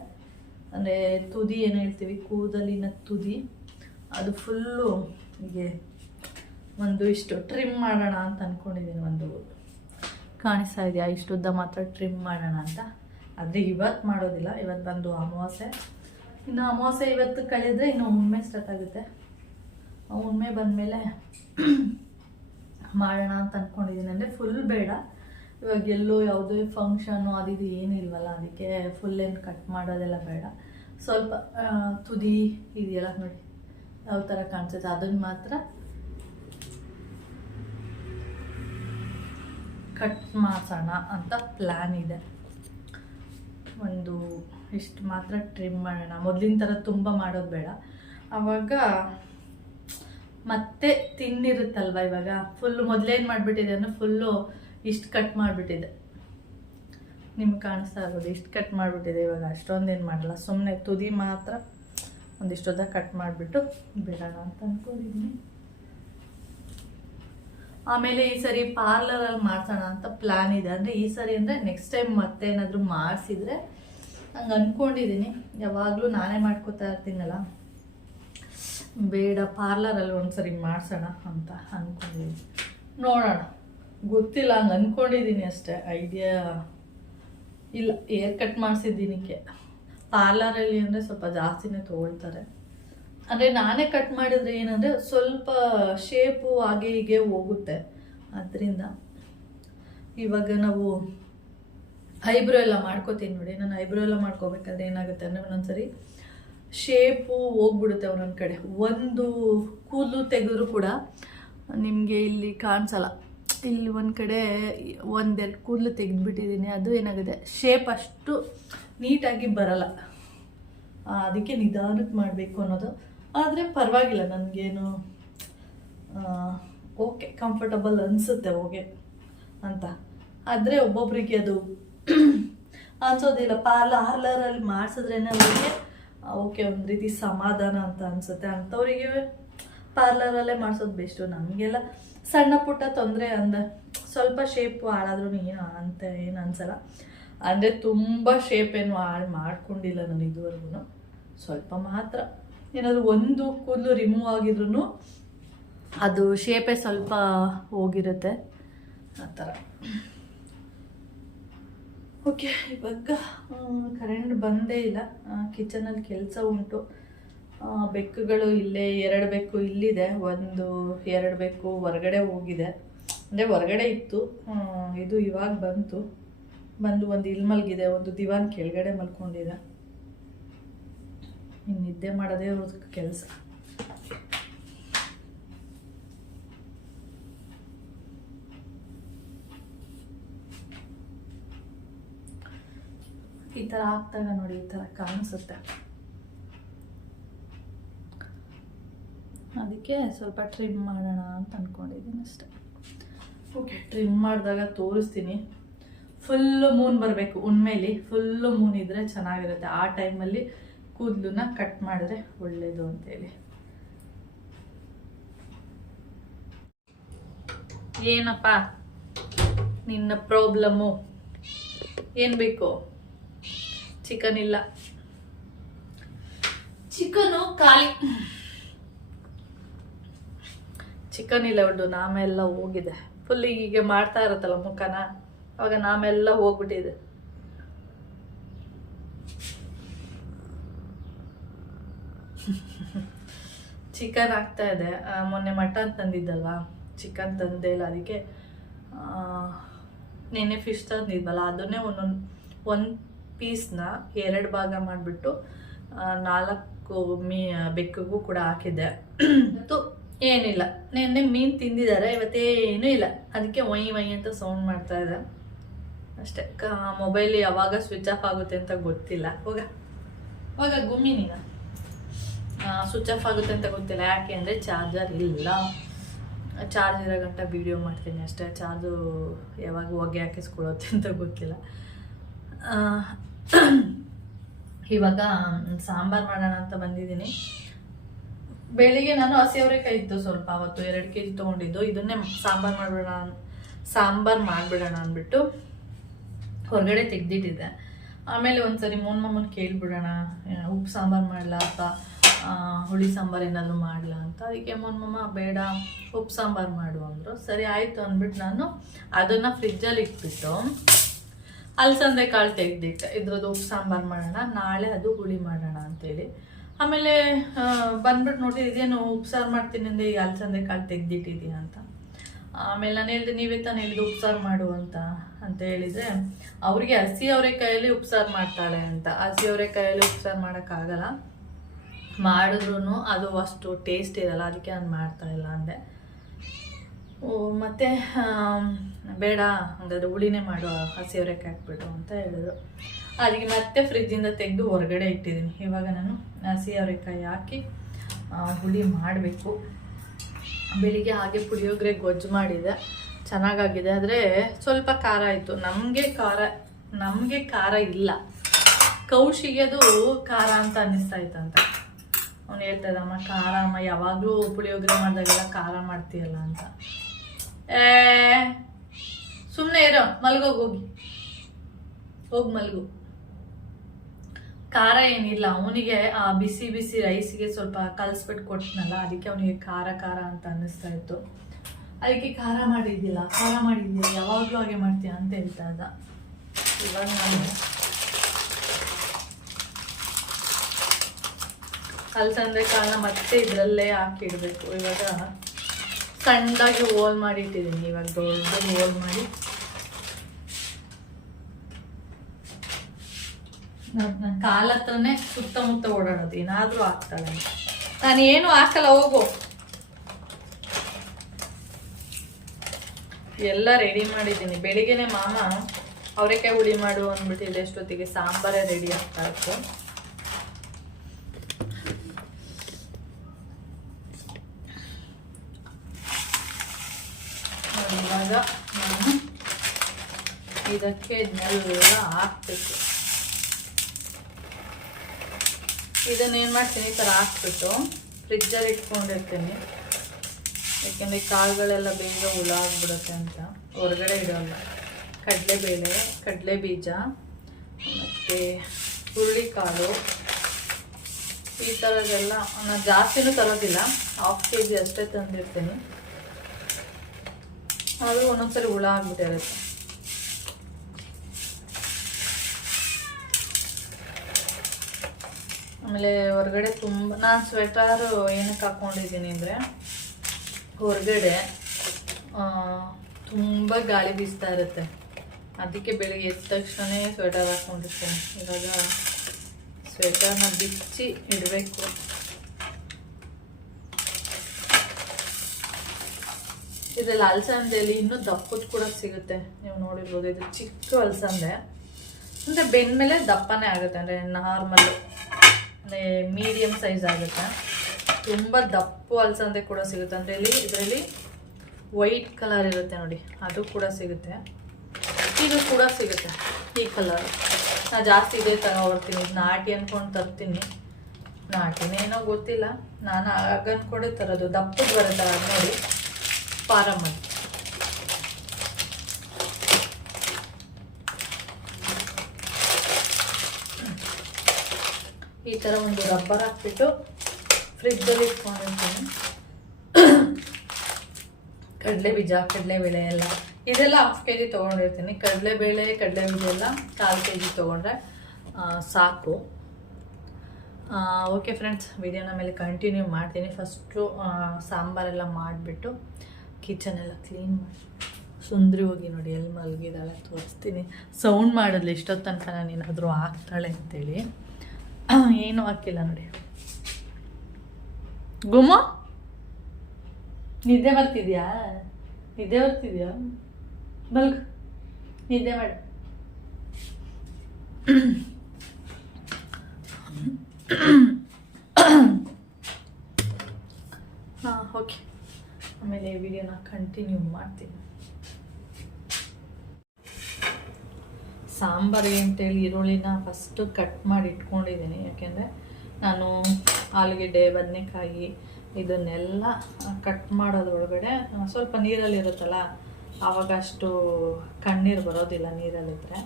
ಅಂದರೆ ತುದಿ ಏನು ಹೇಳ್ತೀವಿ, ಕೂದಲಿನ ತುದಿ, ಅದು ಫುಲ್ಲು ಹೀಗೆ ಒಂದು ಇಷ್ಟು ಟ್ರಿಮ್ ಮಾಡೋಣ ಅಂತ ಅಂದ್ಕೊಂಡಿದ್ದೀನಿ. ಒಂದು ಕಾಣಿಸ್ತಾ ಇದೆಯಾ, ಇಷ್ಟುದ್ದ ಮಾತ್ರ ಟ್ರಿಮ್ ಮಾಡೋಣ ಅಂತ. ಆದರೆ ಇವತ್ತು ಮಾಡೋದಿಲ್ಲ, ಇವತ್ತು ಬಂದು ಅಮಾವಾಸ್ಯೆ. ಇನ್ನು ಅಮಾವಾಸ್ಯೆ ಇವತ್ತು ಕಳೆದ್ರೆ ಇನ್ನು ಹುಣ್ಣಿಮೆ ಸ್ಟಾರ್ಟ್ ಆಗುತ್ತೆ. ಹುಣ್ಣಿಮೆ ಬಂದಮೇಲೆ ಮಾಡೋಣ ಅಂತ ಅಂದ್ಕೊಂಡಿದ್ದೀನಿ. ಅಂದರೆ ಫುಲ್ ಬೇಡ, ಇವಾಗ ಎಲ್ಲೋ ಯಾವುದೇ ಫಂಕ್ಷನ್ನು ಅದಿದು ಏನಿಲ್ವಲ್ಲ, ಅದಕ್ಕೆ ಫುಲ್ ಏನು ಕಟ್ ಮಾಡೋದೆಲ್ಲ ಬೇಡ. ಸ್ವಲ್ಪ ತುದಿ ಇದೆಯಲ್ಲ ನೋಡಿ ಯಾವ ಥರ ಕಾಣಿಸುತ್ತೆ ಅದನ್ನು ಮಾತ್ರ ಕಟ್ ಮಾಡ್ಸೋಣ ಅಂತ ಪ್ಲ್ಯಾನ್ ಇದೆ. ಒಂದು ಇಷ್ಟು ಮಾತ್ರ ಟ್ರಿಮ್ ಮಾಡೋಣ, ಮೊದಲಿನ ಥರ ತುಂಬ ಮಾಡೋದು ಬೇಡ. ಆವಾಗ ಮತ್ತೆ ತಿನ್ನಿರುತ್ತಲ್ವ, ಇವಾಗ ಫುಲ್ಲು ಮೊದಲೇನು ಮಾಡಿಬಿಟ್ಟಿದೆ ಅಂದರೆ ಫುಲ್ಲು ಇಷ್ಟು ಕಟ್ ಮಾಡಿಬಿಟ್ಟಿದೆ, ನಿಮ್ಗೆ ಕಾಣಿಸ್ತಾ ಇರ್ಬೋದು, ಇಷ್ಟು ಕಟ್ ಮಾಡಿಬಿಟ್ಟಿದೆ. ಇವಾಗ ಅಷ್ಟೊಂದೇನು ಮಾಡಲ್ಲ, ಸುಮ್ಮನೆ ತುದಿ ಮಾತ್ರ ಒಂದಿಷ್ಟೊತ್ತ ಕಟ್ ಮಾಡಿಬಿಟ್ಟು ಬಿಡೋಣ ಅಂತ ಅಂದ್ಕೊಂಡಿದ್ದೀನಿ. ಆಮೇಲೆ ಈ ಸರಿ ಪಾರ್ಲರಲ್ಲಿ ಮಾಡ್ಸೋಣ ಅಂತ ಪ್ಲ್ಯಾನ್ ಇದೆ. ಅಂದರೆ ಈ ಸರಿ ಅಂದರೆ ನೆಕ್ಸ್ಟ್ ಟೈಮ್ ಮತ್ತೆ ಏನಾದರೂ ಮಾಡಿಸಿದ್ರೆ ಹಂಗೆ ಅಂದ್ಕೊಂಡಿದ್ದೀನಿ. ಯಾವಾಗಲೂ ನಾನೇ ಮಾಡ್ಕೋತಾ ಇರ್ತೀನಲ್ಲ, ಬೇಡ ಪಾರ್ಲರಲ್ಲಿ ಒಂದ್ಸರಿ ಮಾಡಿಸೋಣ ಅಂತ ಅಂದ್ಕೊಂಡಿದ್ದೀನಿ. ನೋಡೋಣ, ಗೊತ್ತಿಲ್ಲ, ಹಂಗೆ ಅಂದ್ಕೊಂಡಿದ್ದೀನಿ ಅಷ್ಟೇ, ಐಡಿಯಾ ಇಲ್ಲ. ಏರ್ ಕಟ್ ಮಾಡಿಸಿದ್ದೀನಿಕ್ಕೆ ಪಾರ್ಲರಲ್ಲಿ ಅಂದರೆ ಸ್ವಲ್ಪ ಜಾಸ್ತಿನೇ ತೊಗೊಳ್ತಾರೆ. ಅಂದರೆ ನಾನೇ ಕಟ್ ಮಾಡಿದ್ರೆ ಏನಂದರೆ ಸ್ವಲ್ಪ ಶೇಪು ಹಾಗೆ ಹೀಗೆ ಹೋಗುತ್ತೆ. ಅದರಿಂದ ಇವಾಗ ನಾವು ಐಬ್ರೋ ಎಲ್ಲ ಮಾಡ್ಕೋತೀನಿ ನೋಡಿ. ನಾನು ಐಬ್ರೋ ಎಲ್ಲ ಮಾಡ್ಕೋಬೇಕಾದ್ರೆ ಏನಾಗುತ್ತೆ ಅಂದರೆ ಒಂದೊಂದ್ಸರಿ ಶೇಪು ಹೋಗ್ಬಿಡುತ್ತೆ ಒಂದೊಂದು ಕಡೆ. ಒಂದು ಕೂದಲು ತೆಗೆದ್ರು ಕೂಡ ನಿಮಗೆ ಇಲ್ಲಿ ಕಾಣಿಸಲ್ಲ. ಇಲ್ಲಿ ಒಂದು ಕಡೆ ಒಂದೆರಡು ಕೂದಲು ತೆಗೆದುಬಿಟ್ಟಿದ್ದೀನಿ, ಅದು ಏನಾಗುತ್ತೆ ಶೇಪ್ ಅಷ್ಟು ನೀಟಾಗಿ ಬರಲ್ಲ. ಅದಕ್ಕೆ ನಿಧಾನಕ್ಕೆ ಮಾಡಬೇಕು ಅನ್ನೋದು. ಆದರೆ ಪರವಾಗಿಲ್ಲ, ನನಗೇನು ಓಕೆ ಕಂಫರ್ಟಬಲ್ ಅನಿಸುತ್ತೆ ಹೋಗೆ ಅಂತ. ಆದರೆ ಒಬ್ಬೊಬ್ಬರಿಗೆ ಅದು ಅನ್ಸೋದಿಲ್ಲ. ಪಾರ್ಲರಲ್ಲಿ ಮಾಡಿಸಿದ್ರೇ ಅವರಿಗೆ ಓಕೆ ಒಂದು ರೀತಿ ಸಮಾಧಾನ ಅಂತ ಅನಿಸುತ್ತೆ. ಅಂಥವರಿಗೆ ಪಾರ್ಲರಲ್ಲೇ ಮಾಡಿಸೋದು ಬೆಸ್ಟು. ನಮಗೆಲ್ಲ ಸಣ್ಣ ಪುಟ್ಟ ತೊಂದರೆ ಸ್ವಲ್ಪ ಶೇಪು ಹಾಳಾದ್ರೂ ಏನು ಅನ್ಸಲ್ಲ. ಅಂದರೆ ತುಂಬ ಶೇಪ್ ಏನು ಹಾಳು ಮಾಡ್ಕೊಂಡಿಲ್ಲ ನಾನು ಇದುವರೆಗೂ. ಸ್ವಲ್ಪ ಮಾತ್ರ ಏನಾದರೂ ಒಂದು ಕೂದಲು ರಿಮೂವ್ ಆಗಿದ್ರೂ ಅದು ಶೇಪೇ ಸ್ವಲ್ಪ ಹೋಗಿರುತ್ತೆ ಆ ಥರ. ಓಕೆ, ಇವಾಗ ಕರೆಂಟ್ ಬಂದೇ ಇಲ್ಲ. ಕಿಚನಲ್ಲಿ ಕೆಲಸ ಉಂಟು. ಬೆಕ್ಕುಗಳು ಇಲ್ಲೇ 2 ಬೆಕ್ಕು ಇಲ್ಲಿದೆ, 2 ಬೆಕ್ಕು ಹೊರಗಡೆ ಹೋಗಿದೆ. ಅಂದರೆ ಹೊರಗಡೆ ಇತ್ತು, ಇದು ಇವಾಗ ಬಂದು ಒಂದು ಇಲ್ಲಿ ಮಲಗಿದೆ, ಒಂದು ದಿವಾನ್ ಕೆಳಗಡೆ ಮಲ್ಕೊಂಡಿದೆ. ಇನ್ನು ನಿದ್ದೆ ಮಾಡೋದೇ ಕೆಲಸ. ಈ ಥರ ಆಗ್ತಾಗ ನೋಡಿ, ಈ ಥರ ಕಾಣಿಸುತ್ತೆ. ಅದಕ್ಕೆ ಸ್ವಲ್ಪ ಟ್ರಿಮ್ ಮಾಡೋಣ ಅಂತ ಅಂದ್ಕೊಂಡಿದ್ದೀನಿ ಅಷ್ಟೆ. ಓಕೆ, ಟ್ರಿಮ್ ಮಾಡಿದಾಗ ತೋರಿಸ್ತೀನಿ. ಫುಲ್ಲು ಮೂನ್ ಬರಬೇಕು, ಹುಣ್ಮೇಲಿ ಫುಲ್ಲು ಮೂನ್ ಇದ್ದರೆ ಚೆನ್ನಾಗಿರುತ್ತೆ. ಆ ಟೈಮಲ್ಲಿ ಕೂದಲನ್ನ ಕಟ್ ಮಾಡಿದ್ರೆ ಒಳ್ಳೆಯದು ಅಂತೇಳಿ. ಏನಪ್ಪ ನಿನ್ನ ಪ್ರಾಬ್ಲಮ್ಮು? ಏನು ಬೇಕು? ಚಿಕನ್ ಇಲ್ಲ, ಚಿಕನು ಖಾಲಿ. ಚಿಕನ್ ಇಲ್ಲ ಉಂಟು, ನಾಮೆಲ್ಲ ಹೋಗಿದೆ. ಫುಲ್ ಹೀಗೆ ಮಾಡ್ತಾ ಇರುತ್ತಲ್ಲ ಮುಖನ, ಅವಾಗ ನಾಮೆಲ್ಲ ಹೋಗ್ಬಿಟ್ಟಿದೆ. ಚಿಕನ್ ಆಗ್ತಾ ಇದೆ. ಮೊನ್ನೆ ಮಟನ್ ತಂದಿದ್ದಲ್ವಾ, ಚಿಕನ್ ತಂದೇ ಇಲ್ಲ. ಅದಕ್ಕೆ ನೆನ್ನೆ ಫಿಶ್ ತಂದಿದ್ವಲ್ಲ, ಅದನ್ನೇ ಒಂದು ಪೀಸ್ನ 2 ಭಾಗ ಮಾಡಿಬಿಟ್ಟು 4 ಬೆಕ್ಕಿಗೂ ಕೂಡ ಹಾಕಿದ್ದೆ. ಮತ್ತು ಏನಿಲ್ಲ, ನೆನ್ನೆ ಮೀನು ತಿಂದಿದ್ದಾರೆ, ಇವತ್ತೇನೂ ಇಲ್ಲ. ಅದಕ್ಕೆ ವೈ ಅಂತ ಸೌಂಡ್ ಮಾಡ್ತಾ ಇದೆ ಅಷ್ಟೇ. ಮೊಬೈಲ್ ಯಾವಾಗ ಸ್ವಿಚ್ ಆಫ್ ಆಗುತ್ತೆ ಅಂತ ಗೊತ್ತಿಲ್ಲ. ಹೋಗ ಗುಮ್ಮಿ ನೀನು. ಸ್ವಿಚ್ ಆಫ್ ಆಗುತ್ತೆ ಅಂತ ಗೊತ್ತಿಲ್ಲ. ಯಾಕೆ ಅಂದರೆ ಚಾರ್ಜರ್ ಇಲ್ಲ. ಚಾರ್ಜ್ ಇರೋ ಗಂಟ ವೀಡಿಯೋ ಮಾಡ್ತೀನಿ ಅಷ್ಟೇ. ಚಾರ್ಜು ಯಾವಾಗ ಹೊಗೆ ಹಾಕಿಸ್ಕೊಳ್ಳುತ್ತೆ ಅಂತ ಗೊತ್ತಿಲ್ಲ. ಇವಾಗ ಸಾಂಬಾರು ಮಾಡೋಣ ಅಂತ ಬಂದಿದ್ದೀನಿ. ಬೆಳಿಗ್ಗೆ ನಾನು ಹಸಿ ಅವರೆಕಾಯಿ ಇತ್ತು ಸ್ವಲ್ಪ, ಅವತ್ತು 2 kg ತೊಗೊಂಡಿದ್ದು. ಇದನ್ನೇ ಸಾಂಬಾರು ಮಾಡಿಬಿಡೋಣ ಅಂದ್ಬಿಟ್ಟು ಹೊರಗಡೆ ತೆಗ್ದಿಟ್ಟಿದ್ದೆ. ಆಮೇಲೆ ಒಂದ್ಸರಿ ಮಮ್ಮನ ಕೇಳಿಬಿಡೋಣ, ಉಪ್ಪು ಸಾಂಬಾರು ಮಾಡಲಾ ಅಥವಾ ಹುಳಿ ಸಾಂಬಾರು ಏನಾದರೂ ಮಾಡಲಾ ಅಂತ. ಅದಕ್ಕೆ ಮಮ್ಮ ಬೇಡ ಉಪ್ಪು ಸಾಂಬಾರು ಮಾಡು ಅಂದರು. ಸರಿ ಆಯಿತು ಅಂದ್ಬಿಟ್ಟು ನಾನು ಅದನ್ನು ಫ್ರಿಜ್ಜಲ್ಲಿ ಇಟ್ಬಿಟ್ಟು ಅಲಸಂದೆ ಕಾಳು ತೆಗ್ದಿಟ್ಟೆ, ಇದ್ರದ್ದು ಉಪ್ಪು ಸಾಂಬಾರು ಮಾಡೋಣ, ನಾಳೆ ಅದು ಹುಳಿ ಮಾಡೋಣ ಅಂತೇಳಿ. ಆಮೇಲೆ ಬಂದ್ಬಿಟ್ಟು ನೋಡಿ ಇದೇನು ಉಪ್ಸಾರು ಮಾಡ್ತೀನಿ ಅಂದರೆ ಈ ಅಲಸಂದೆ ಕಾಳು ತೆಗ್ದಿಟ್ಟಿದ್ದೀಯ ಅಂತ. ಆಮೇಲೆ ನಾನು ಹೇಳಿದೆ ನೀವೇ ತಾನು ಹೇಳಿದ್ದು ಉಪ್ಸಾರು ಮಾಡು ಅಂತ ಹೇಳಿದರೆ ಅವ್ರಿಗೆ ಹಸಿ ಅವರೆಕಾಯಲ್ಲಿ ಉಪ್ಸಾರು ಮಾಡ್ತಾಳೆ ಅಂತ. ಹಸಿ ಅವರೆಕಾಯಲ್ಲಿ ಉಪ್ಸಾರು ಮಾಡೋಕ್ಕಾಗಲ್ಲ, ಮಾಡಿದ್ರು ಅದು ಅಷ್ಟು ಟೇಸ್ಟ್ ಇರಲ್ಲ, ಅದಕ್ಕೆ ನಾನು ಮಾಡ್ತಾಯಿಲ್ಲ ಅಂದೆ. ಮತ್ತು ಬೇಡ ಹಂಗಾದ್ರೆ ಹುಳಿನೇ ಮಾಡು, ಹಸಿ ಅವರೆಕಾಯಿ ಹಾಕ್ಬಿಡು ಅಂತ ಹೇಳಿದ್ರು. ಅದಕ್ಕೆ ಮತ್ತೆ ಫ್ರಿಜ್ಜಿಂದ ತೆಗೆದು ಹೊರಗಡೆ ಇಟ್ಟಿದ್ದೀನಿ. ಇವಾಗ ನಾನು ಹಸಿ ಅವರೆಕಾಯಿ ಹಾಕಿ ಹುಳಿ ಮಾಡಬೇಕು. ಬೆಳಿಗ್ಗೆ ಹಾಗೆ ಪುಳಿಯೋಗರೆ ಗೊಜ್ಜು ಮಾಡಿದೆ, ಚೆನ್ನಾಗಾಗಿದೆ. ಆದರೆ ಸ್ವಲ್ಪ ಖಾರ ಆಯಿತು. ನಮಗೆ ಖಾರ ಇಲ್ಲ, ಕೌಶಿಗೆ ಅದು ಖಾರ ಅಂತ ಅನ್ನಿಸ್ತಾ ಇತ್ತಂತ. ಅವ್ನು ಹೇಳ್ತಾಯಿದ್ದಮ್ಮ ಖಾರ ಅಮ್ಮ ಯಾವಾಗಲೂ ಪುಳಿಯೋಗರೆ ಮಾಡಿದಾಗೆಲ್ಲ ಖಾರ ಮಾಡ್ತೀಯಲ್ಲ ಅಂತ. ಸುಮ್ಮನೆ ಇರೋ, ಹೋಗಿ ಮಲ್ಗು. ಖಾರ ಏನಿಲ್ಲ, ಅವನಿಗೆ ಆ ಬಿಸಿ ಬಿಸಿ ರೈಸಿಗೆ ಸ್ವಲ್ಪ ಕಲಿಸ್ಬಿಟ್ಟು ಕೊಟ್ಟನಲ್ಲ, ಅದಕ್ಕೆ ಅವನಿಗೆ ಖಾರ ಖಾರ ಅಂತ ಅನ್ನಿಸ್ತಾ ಇತ್ತು. ಅದಕ್ಕೆ ಖಾರ ಮಾಡಿದ್ದಿಲ್ಲ ಯಾವಾಗಲೂ ಹಾಗೆ ಮಾಡ್ತೀಯ ಅಂತ ಹೇಳ್ತಾ ಇದ್ದ. ಇವಾಗ ನಾನು ಅಲಸಂದೆ ಕಾಳನ್ನ ಮತ್ತೆ ಇದರಲ್ಲೇ ಹಾಕಿಡಬೇಕು. ಇವಾಗ ಸಣ್ಣದಾಗಿ ಹೋಲ್ ಮಾಡಿ ಇಟ್ಟಿದ್ದೀನಿ. ಇವಾಗ ದೊಡ್ಡದಾಗಿ ಹೋಲ್ ಮಾಡಿ ನನ್ನ ಕಾಲ ಹತ್ರನೇ ಸುತ್ತಮುತ್ತ ಓಡಾಡೋದು, ಏನಾದರೂ ಆಗ್ತಾಳೆ. ನಾನು ಏನು ಹಾಕಲ್ಲ, ಹೋಗು. ಎಲ್ಲ ರೆಡಿ ಮಾಡಿದ್ದೀನಿ. ಬೆಳಿಗ್ಗೆನೆ ಮಾಮ ಅವರೆಕಾಯಿ ಹುಳಿ ಮಾಡು ಅಂದ್ಬಿಟ್ಟಿದೆ, ಎಷ್ಟೊತ್ತಿಗೆ ಸಾಂಬಾರೇ ರೆಡಿ ಆಗ್ತಾ ಇತ್ತು. ಇವಾಗ ನಾನು ಇದಕ್ಕೆ ಇದನ್ನೆಲ್ಲ ಹಾಕ್ಬೇಕು. ಇದನ್ನೇನು ಮಾಡ್ತೀನಿ, ಈ ಥರ ಹಾಕ್ಬಿಟ್ಟು ಫ್ರಿಜ್ಜಲ್ಲಿ ಇಟ್ಕೊಂಡಿರ್ತೀನಿ. ಯಾಕೆಂದರೆ ಕಾಳುಗಳೆಲ್ಲ ಬೇಗ ಹುಳ ಆಗ್ಬಿಡುತ್ತೆ ಅಂತ ಹೊರಗಡೆ ಇಡೋಲ್ಲ. ಕಡಲೆಬೇಳೆ, ಕಡಲೆ ಬೀಜ ಮತ್ತು ಹುರುಳಿಕಾಳು, ಈ ಥರದ್ದೆಲ್ಲ ನಾನು ಜಾಸ್ತಿನೂ ತರೋದಿಲ್ಲ, 1/2 kg ಅಷ್ಟೇ ತಂದಿರ್ತೀನಿ. ಅದು ಒಂದೊಂದ್ಸರಿ ಹುಳ ಆಗ್ಬಿಟ್ಟಿರುತ್ತೆ. ಆಮೇಲೆ ಹೊರಗಡೆ ನಾನು ಸ್ವೆಟರು ಏನಕ್ಕೆ ಹಾಕ್ಕೊಂಡಿದ್ದೀನಿ ಅಂದರೆ, ಹೊರಗಡೆ ತುಂಬ ಗಾಳಿ ಬೀಸ್ತಾ ಇರುತ್ತೆ, ಅದಕ್ಕೆ ಬೆಳಿಗ್ಗೆ ಎದ್ದ ತಕ್ಷಣವೇ ಸ್ವೆಟರ್ ಹಾಕ್ಕೊಂಡಿರ್ತೀನಿ. ಇವಾಗ ಸ್ವೆಟರ್ನ ಬಿಚ್ಚಿ ಇಡಬೇಕು. ಇದರಲ್ಲಿ ಅಲಸಂದೆಯಲ್ಲಿ ಇನ್ನೂ ದಪ್ಪದ ಕೂಡ ಸಿಗುತ್ತೆ, ನೀವು ನೋಡಿರ್ಬೋದು. ಇದು ಚಿಕ್ಕ ಅಲಸಂದೆ ಅಂದರೆ ಬೆಂದ ಮೇಲೆ ದಪ್ಪನೇ ಆಗುತ್ತೆ, ಅಂದರೆ ನಾರ್ಮಲ್ಲು ಅಂದರೆ ಮೀಡಿಯಮ್ ಸೈಜ್ ಆಗುತ್ತೆ. ತುಂಬ ದಪ್ಪು ಅಲಸಂದೆ ಕೂಡ ಸಿಗುತ್ತೆ. ಅಂದರೆ ಇದರಲ್ಲಿ ವೈಟ್ ಕಲರ್ ಇರುತ್ತೆ ನೋಡಿ, ಅದು ಕೂಡ ಸಿಗುತ್ತೆ. ಇದು ಕೂಡ ಸಿಗುತ್ತೆ ಈ ಕಲರ್. ನಾನು ಜಾಸ್ತಿ ಇದೇ ತಗೊಬರ್ತೀನಿ. ನಾಟಿ ಅಂದ್ಕೊಂಡು ತರ್ತೀನಿ, ನಾಟಿನೇನೋ ಗೊತ್ತಿಲ್ಲ, ನಾನು ಆಗ ಅಂದ್ಕೊಂಡೆ ತರೋದು. ದಪ್ಪದು ಬರುತ್ತೆ ನೋಡಿ, ಫಾರಮ್ ಅಲ್ಲಿ. ಈ ಥರ ಒಂದು ರಬ್ಬರ್ ಹಾಕ್ಬಿಟ್ಟು ಫ್ರಿಜ್ಜಲ್ಲಿ ಇಟ್ಕೊಂಡಿರ್ತೀನಿ. ಕಡಲೆಬೀಜ, ಕಡಲೆಬೇಳೆ ಎಲ್ಲ ಇದೆಲ್ಲ 1/2 kg ತೊಗೊಂಡಿರ್ತೀನಿ. ಕಡಲೆಬೇಳೆ, ಕಡಲೆಬೀಜ ಎಲ್ಲ 1/4 kg ತೊಗೊಂಡ್ರೆ ಸಾಕು. ಓಕೆ ಫ್ರೆಂಡ್ಸ್, ವಿಡಿಯೋನ ಮೇಲೆ ಕಂಟಿನ್ಯೂ ಮಾಡ್ತೀನಿ. ಫಸ್ಟು ಸಾಂಬಾರೆಲ್ಲ ಮಾಡಿಬಿಟ್ಟು ಕಿಚನೆಲ್ಲ ಕ್ಲೀನ್ ಮಾಡಿ, ಸುಂದ್ರಿ ಹೋಗಿ ನೋಡಿ ಎಲ್ಲಿ ಮಲಗಿದಾಳೆ ತೋರಿಸ್ತೀನಿ. ಸೌಂಡ್ ಮಾಡಿದ್ಲಿ ಇಷ್ಟೊತ್ತು ತನಕ ನಾನು ಏನಾದರೂ ಹಾಕ್ತಾಳೆ ಅಂತೇಳಿ. ಏನೂ ಹಾಕಿಲ್ಲ ನೋಡಿ. ಗುಮ್ಮ, ನಿದ್ದೆ ಬರ್ತಿದ್ಯಾ ಬಲ್ಗ್, ನಿದ್ದೆ ಮಾಡಿ. ಹಾಂ ಓಕೆ, ಆಮೇಲೆ ಈ ವಿಡಿಯೋನ ಕಂಟಿನ್ಯೂ ಮಾಡ್ತೀನಿ. ಸಾಂಬಾರಿಗೆ ಅಂತೇಳಿ ಈರುಳ್ಳಿನ ಫಸ್ಟು ಕಟ್ ಮಾಡಿ ಇಟ್ಕೊಂಡಿದ್ದೀನಿ. ಯಾಕೆಂದರೆ ನಾನು ಆಲೂಗೆಡ್ಡೆ, ಬದನೆಕಾಯಿ ಇದನ್ನೆಲ್ಲ ಕಟ್ ಮಾಡೋದ್ರೊಳಗಡೆ ಸ್ವಲ್ಪ ನೀರಲ್ಲಿರುತ್ತಲ್ಲ, ಆವಾಗ ಅಷ್ಟು ಕಣ್ಣೀರು ಬರೋದಿಲ್ಲ ನೀರಲ್ಲಿದ್ದರೆ.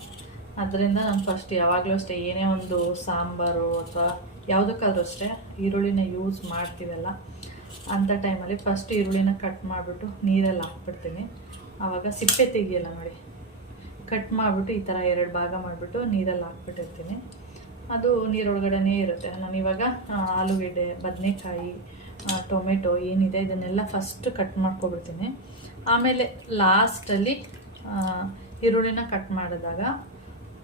ಅದರಿಂದ ನಾನು ಫಸ್ಟ್ ಯಾವಾಗಲೂ ಅಷ್ಟೇ ಏನೇ ಒಂದು ಸಾಂಬಾರು ಅಥವಾ ಯಾವುದಕ್ಕಾದ್ರೂ ಅಷ್ಟೇ ಈರುಳ್ಳಿನ ಯೂಸ್ ಮಾಡ್ತೀವಲ್ಲ, ಅಂಥ ಟೈಮಲ್ಲಿ ಫಸ್ಟ್ ಈರುಳ್ಳಿನ ಕಟ್ ಮಾಡಿಬಿಟ್ಟು ನೀರಲ್ಲಿ ಹಾಕ್ಬಿಡ್ತೀನಿ. ಆವಾಗ ಸಿಪ್ಪೆ ತೆಗಿಯಲ್ಲ ನೋಡಿ, ಕಟ್ ಮಾಡಿಬಿಟ್ಟು ಈ ಥರ 2 ಭಾಗ ಮಾಡಿಬಿಟ್ಟು ನೀರಲ್ಲಿ ಹಾಕ್ಬಿಟ್ಟಿರ್ತೀನಿ. ಅದು ನೀರೊಳಗಡೆನೇ ಇರುತ್ತೆ. ನಾನು ಇವಾಗ ಆಲೂಗೆಡ್ಡೆ, ಬದನೆಕಾಯಿ, ಟೊಮೆಟೊ ಏನಿದೆ ಇದನ್ನೆಲ್ಲ ಫಸ್ಟ್ ಕಟ್ ಮಾಡ್ಕೊಬಿಡ್ತೀನಿ. ಆಮೇಲೆ ಲಾಸ್ಟಲ್ಲಿ ಈರುಳ್ಳಿನ ಕಟ್ ಮಾಡಿದಾಗ